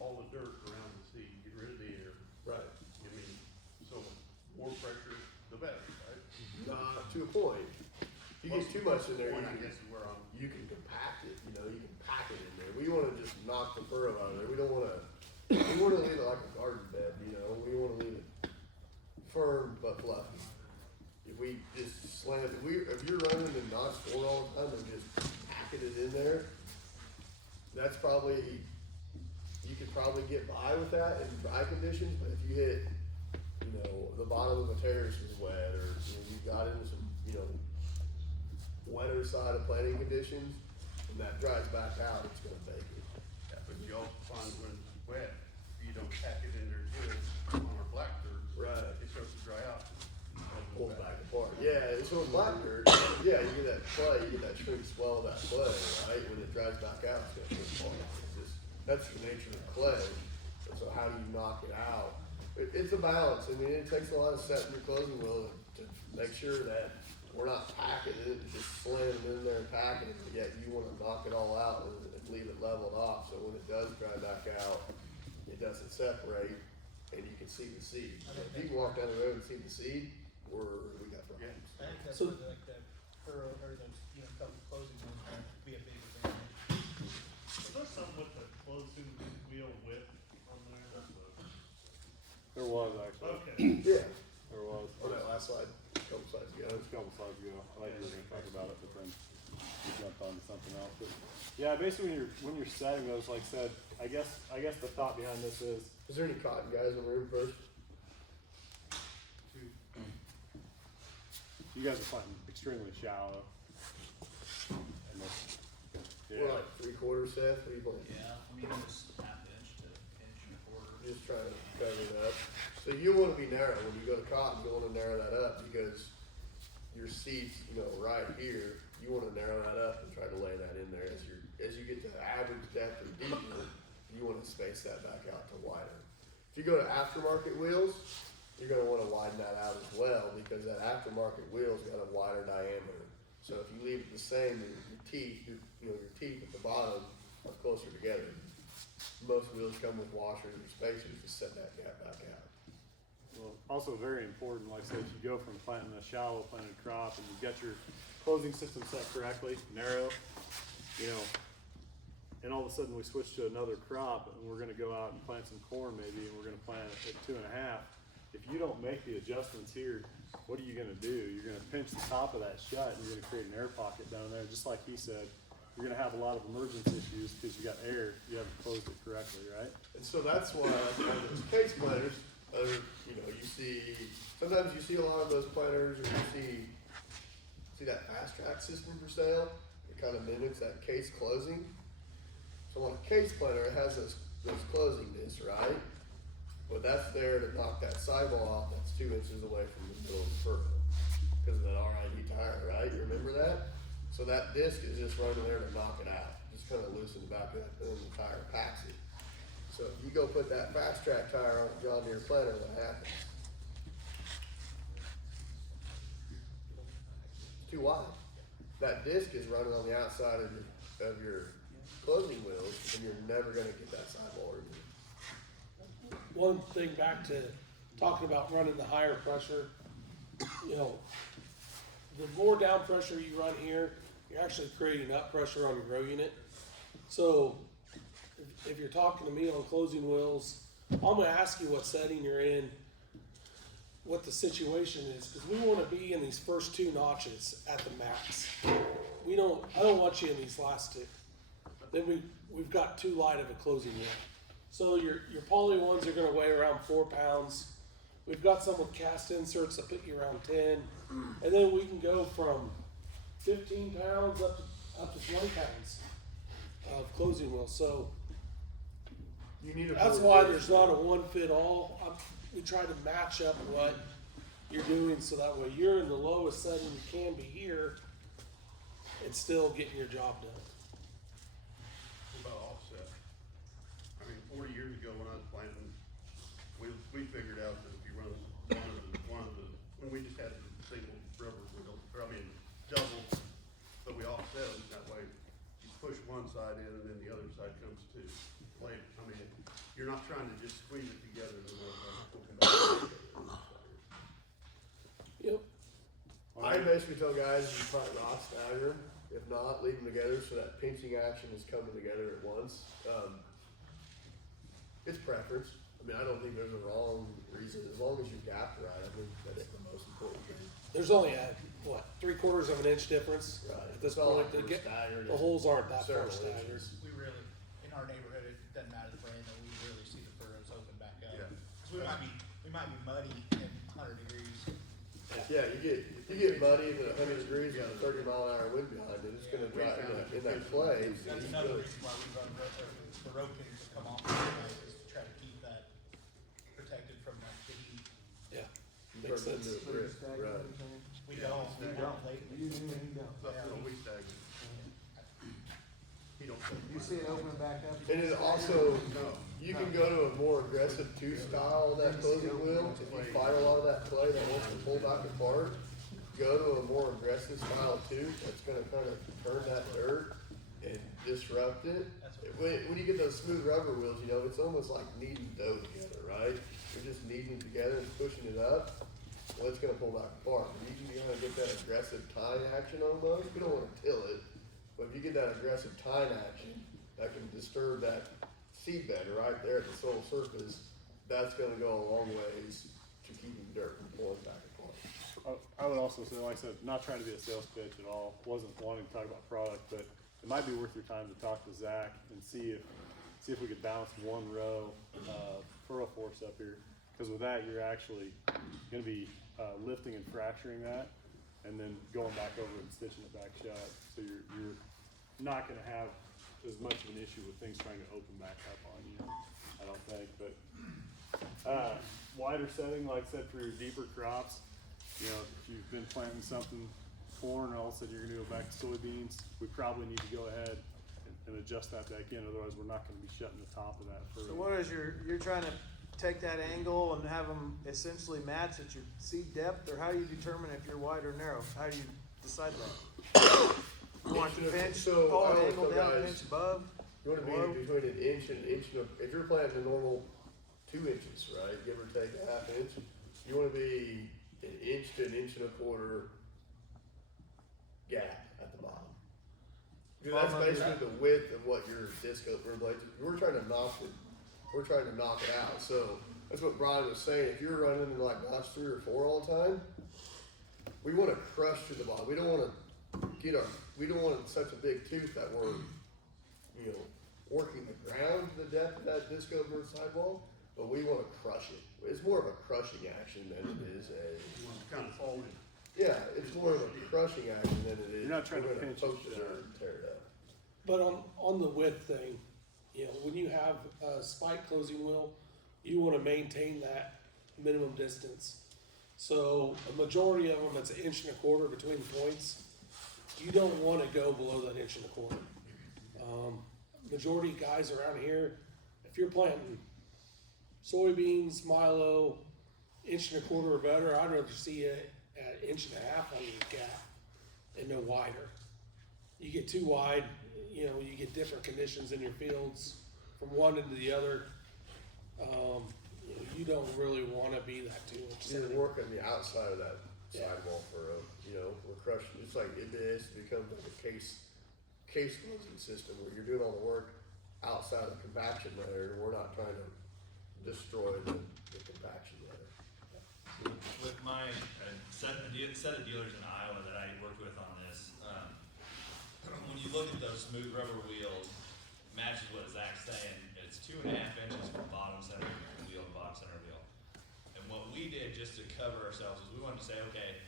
all the dirt around the seed, get rid of the air. Right. I mean, so more pressure, the better, right? To a point. You get too much in there, Point, I you can, guess, is where I'm. you can compact it, you know, you can pack it in there. We wanna just knock the furrow out of there. We wanna leave it like a garden bed, you know, we wanna leave it firm but fluffy. If we just slam, if you're running in notch 4 all the time and just packing it in there, that's probably, you could probably get by with that in dry conditions, but if you hit, you know, the bottom of a terrace is wet, or you got into some, you know, wetter side of planting conditions, and that dries back out, it's gonna bake it. Yeah, but you also find when it's wet, you don't pack it in there good on our black dirt. Right. It starts to dry out. Pull it back apart. Yeah, so with black dirt, yeah, you get that clay, you get that shrink swell of that clay, right? When it dries back out, it's gonna shrink apart. It's just, that's the nature of clay. And so how do you knock it out? It's a balance. I mean, it takes a lot of setting your closing wheel to make sure that we're not packing it, just slamming it in there and packing it, but yet you wanna knock it all out and leave it leveled off, so when it does dry back out, it doesn't separate, and you can see the seed. If you can walk down the road and see the seed, we got problems. I think that's So- where like the furrow or those, you know, couple closing ones would be a big advantage. Is there something with the closing wheel width on there? There was actually, Okay. Yeah, there was. on that last slide, couple slides Yeah, ago. it was a couple slides ago. I thought you were gonna talk about it, but then you jumped on to something else. But yeah, basically when you're setting those, like I said, I guess the thought behind this is, Is there any cotton guys in the room first? you guys are planting extremely shallow. And that's- We're Yeah, like 3/4 Seth, what do you think? Yeah, I mean, it was half inch to inch and a quarter. Just trying to cover it up. So you wanna be narrow, when you go to cotton, you wanna narrow that up, because your seeds, you know, right here, you wanna narrow that up and try to lay that in there as you get to the average depth or deeper, you wanna space that back out to wider. If you go to aftermarket wheels, you're gonna wanna widen that out as well, because that aftermarket wheel's got a wider diameter. So if you leave it the same, your teeth, your teeth at the bottom are closer together. Most wheels come with washers or spacers to set that gap back out. well, also very important, like I said, if you go from planting a shallow planted crop and you've got your closing system set correctly, narrow, you know, and all of a sudden we switch to another crop and we're gonna go out and plant some corn maybe, and we're gonna plant it at 2.5. If you don't make the adjustments here, what are you gonna do? You're gonna pinch the top of that shut and you're gonna create an air pocket down there, just like he said. You're gonna have a lot of emergence issues because you got air, you haven't closed it correctly, right? And so that's why on those case planters, you know, sometimes you see a lot of those planters, or you see that fast track system for sale. It kind of mimics that case closing. So on a case planter, it has those closing discs, right? But that's there to knock that sidewall off that's 2 inches away from the middle of the furrow. Because of that RID tire, right? You remember that? So that disc is just running there to knock it out. Just kind of loosen the back of it, and then the tire packs it. So if you go put that fast track tire on a John Deere planter, what happens? It's too wide. That disc is running on the outside of your closing wheels, and you're never gonna get that sidewall removed. One thing back to talking about running the higher pressure, you know, the more down pressure you run here, you're actually creating up pressure on your row unit. So if you're talking to me on closing wheels, I'm gonna ask you what setting you're in, what the situation is, because we wanna be in these first 2 notches at the max. I don't want you in these last 2. Then we've got too light of a closing wheel. So your poly ones are gonna weigh around 4 pounds. We've got some with cast inserts that put you around 10, and then we can go from 15 pounds up to 20 pounds of closing wheels. So You need a. that's board why base. there's not a one fit all. We try to match up what you're doing so that way you're in the lowest setting you can be here and still getting your job done. What about offset? I mean, 40 years ago when I was planting, we figured out that if you run when we just had a single rubber wheel, or I mean, double, but we offset them, that way you push one side in and then the other side comes to plate. I mean, you're not trying to just squeeze it together and then we'll come back. Yep. I basically tell guys you probably rock stagger, if not, leave them together so that pinching action is coming together at once. It's preference. I mean, I don't think there's a wrong reason, as long as you gap right, I think that's the most important thing. There's only a, what, 3/4 of an inch difference Right. at this It's not point. like we're staggered The in holes aren't that far several staggered. inches. We really, in our neighborhood, it doesn't matter the brand, that we really see the furrows open back up. Yeah. Cause we might be muddy in 100 degrees. Yeah, you get muddy at 100 degrees and a 30-mile-an-hour wind behind it, it's gonna dry in that clay. That's another reason why we run the road pins that come off the guys, is to try to keep that protected from the heat. Yeah, You makes turn it sense. into a brick, right. We don't lately. That's what we stagger. He don't. You see it opening back up? And it also, you can go to a more aggressive two style on that closing wheel, if you fight a lot of that clay that wants to pull back apart, go to a more aggressive style two, that's gonna kind of turn that dirt and disrupt it. When you get those smooth rubber wheels, you know, it's almost like kneading dough together, right? You're just kneading it together and pushing it up, well, it's gonna pull back apart. You can kind of get that aggressive tying action almost, you don't wanna till it, but if you get that aggressive tying action, that can disturb that seedbed right there at the soil surface, that's gonna go a long ways to keeping dirt from pulling back apart. I would also say, like I said, not trying to be a sales pitch at all, wasn't wanting to talk about product, but it might be worth your time to talk to Zach and see if we could balance one row, furrow force up here. Cause with that, you're actually gonna be, lifting and fracturing that and then going back over and stitching it back shut. So you're not gonna have as much of an issue with things trying to open back up on you, I don't think, but, wider setting, like I said, for your deeper crops, you know, if you've been planting something, corn, or all of a sudden you're gonna go back to soybeans, we probably need to go ahead and adjust that back in, otherwise we're not gonna be shutting the top of that for. So what is you're trying to take that angle and have them essentially match at your seed depth, or how do you determine if you're wide or narrow? How do you decide that? You want to pinch, So, pull I an don't angle know, down, guys. pinch above? You wanna below? be between an inch and if you're planting a normal 2 inches, right, give or take a half inch, you wanna be an inch to an inch and a quarter gap at the bottom. Because that's basically the width of what your disc opener blades, we're trying to knock it out, so that's what Brian was saying, if you're running in like notch 3 or 4 all the time, we wanna crush to the bottom, we don't want such a big tooth that we're, you know, working the ground to the depth of that disc opener sidewall, but we wanna crush it. It's more of a crushing action than it is You want to kind of fold it. yeah, it's more of a crushing action than it is. You're not trying to we're gonna pinch poke it the dirt and tear it up. But on the width thing, you know, when you have a spike closing wheel, you wanna maintain that minimum distance. So a majority of them, it's 1.25 inches between the points. You don't wanna go below that 1.25 inches. Majority of guys around here, if you're planting soybeans, milo, 1.25 inches or better, I'd rather see it at 1.5 inches on your gap and no wider. You get too wide, you know, you get different conditions in your fields from one into the other. You know, you don't really wanna be that 2 inch. You're working the outside of that sidewall for we're crushing, it's like, it becomes like a case closing system where you're doing all the work outside of the compaction layer, and we're not trying to destroy the compaction layer. With my set of dealers in Iowa that I worked with on this, when you look at those smooth rubber wheels, matches what Zach's saying, it's it's 2.5 inches from bottom center wheel to bottom center wheel. And what we did just to cover ourselves is we wanted to say, okay,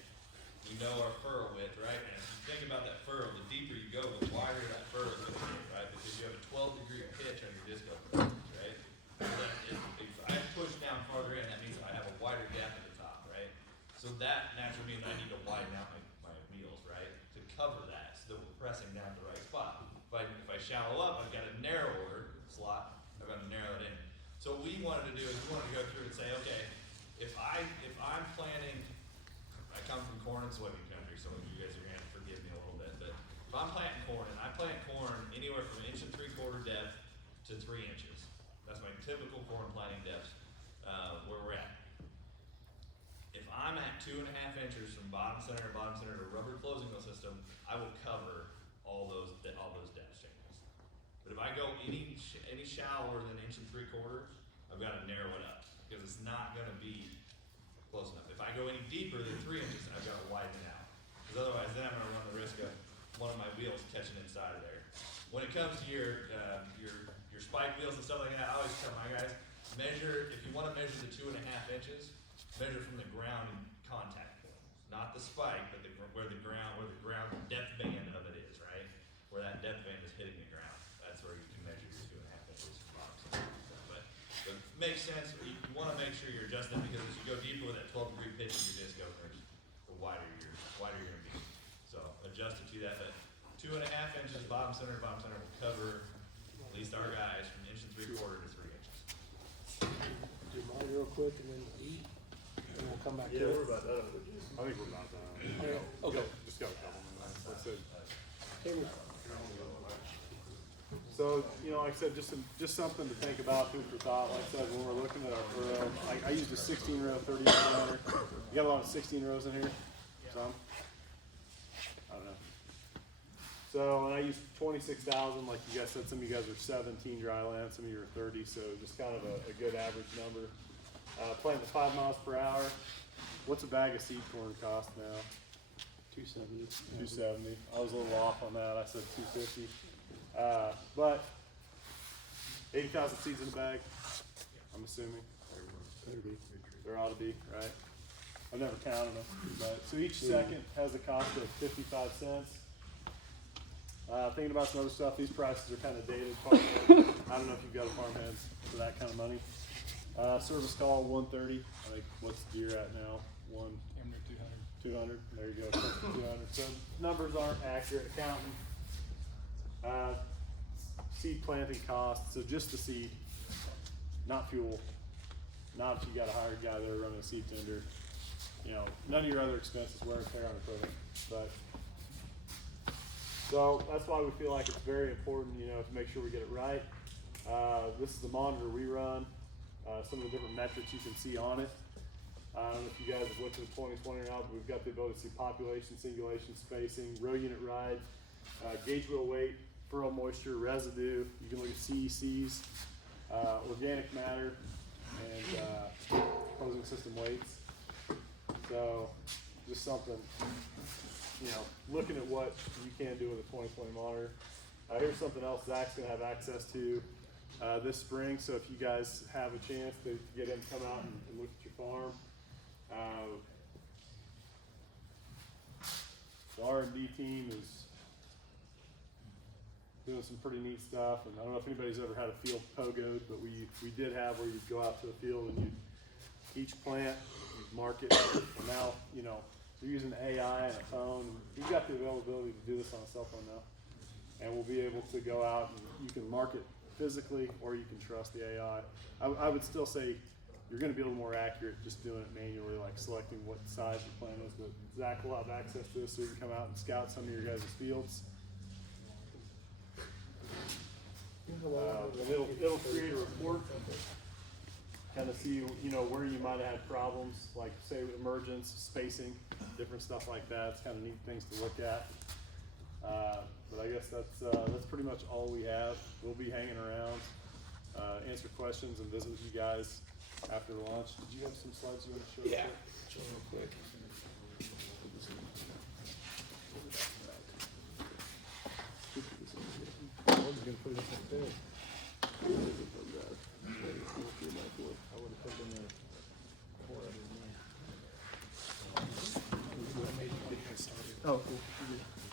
we know our furrow width, right? And if you think about that furrow, the deeper you go, the wider that furrow is gonna get, right? Because you have a 12-degree pitch on your disc opener, right? So that if I push down farther in, that means I have a wider gap at the top, right? So that naturally means I need to widen out my wheels, right? To cover that, so that we're pressing down the right spot. If I shallow up, I've got a narrower slot, I've got to narrow it in. So what we wanted to do is we wanted to go through and say, okay, if I'm planting, I come from corn and soybean country, so you guys are gonna have to forgive me a little bit, but if I'm planting corn, and I plant corn anywhere from 1 3/4 depth to 3 inches. That's my typical corn planting depth, where we're at. If I'm at 2.5 inches from bottom center to rubber closing wheel system, I will cover all those depth changes. But if I go any shallower than 1 3/4, I've got to narrow it up, because it's not gonna be close enough. If I go any deeper than 3 inches, I've got to widen it out. Because otherwise then I'm gonna run the risk of one of my wheels catching inside of there. When it comes to your spike wheels and stuff like that, I always tell my guys, measure, if you wanna measure the 2.5 inches, measure from the ground contact point. Not the spike, but where the ground depth band of it is, right? Where that depth band is hitting the ground. That's where you can measure your 2.5 inches from bottom to top. But it makes sense, you wanna make sure you're adjusting, because as you go deeper with that 12-degree pitch in your disc openers, the wider you're gonna be. So adjust it to that, but 2.5 inches bottom center will cover at least our guys from 1 3/4 to 3 inches. Do mine real quick and then eat, and we'll come back to Yeah, it. we're about done. I think we're about done. Okay. Just got a couple minutes. Like I said. Hey, So, like I said, just something to think about, food for thought. Like I said, when we're looking at our furrow, I used a 16-row 30-inch planter. You got a lot of 16 rows in here? Some? I don't know. So, and I used 26,000, like you guys said, some of you guys are 17 dry land, some of you are 30, so just kind of a good average number. Planting at 5 miles per hour. What's a bag of seed corn cost now? 270. 270. I was a little off on that. I said 250. But 80,000 seeds in a bag, I'm assuming. There ought to be, right? I've never counted them. But, so each second has a cost of 55 cents. Thinking about some other stuff, these prices are kind of dated. I don't know if you've got a farmhands for that kind of money. Service call 130. I think what's the deer at now? 200. There you go. 200. So numbers aren't accurate. Accounting. Seed planting costs. So just the seed, not fuel. Not if you got a hired guy there running a seed tender. None of your other expenses, wear and tear on equipment. But so that's why we feel like it's very important, to make sure we get it right. This is the monitor we run. Some of the different metrics you can see on it. I don't know if you guys have looked at the 2020 or not, but we've got the ability to see population, singulation, spacing, row unit ride, gauge wheel weight, furrow moisture, residue. You can look at CECs, organic matter, and closing system weights. So just something, looking at what you can do with a 2020 monitor. Here's something else Zach's gonna have access to this spring. So if you guys have a chance to get him to come out and look at your farm. The R&D team is doing some pretty neat stuff, and I don't know if anybody's ever had a field pogoed, but we did have where you'd go out to the field and each plant, you'd mark it, and now, they're using AI and a phone. You've got the availability to do this on a cell phone now, and we'll be able to go out and you can mark it physically, or you can trust the AI. I would still say you're going to be a little more accurate just doing it manually, like selecting what size your plant is, but Zach will have access to this so you can come out and scout some of your guys' fields. And it'll create a report, kind of see where you might have had problems, like say emergence, spacing, different stuff like that. It's kind of neat things to look at. But I guess that's pretty much all we have. We'll be hanging around, answer questions, and visit with you guys after lunch. Did you have some slides you want to show? Yeah, show real quick. I was gonna put this up there. Oh, cool.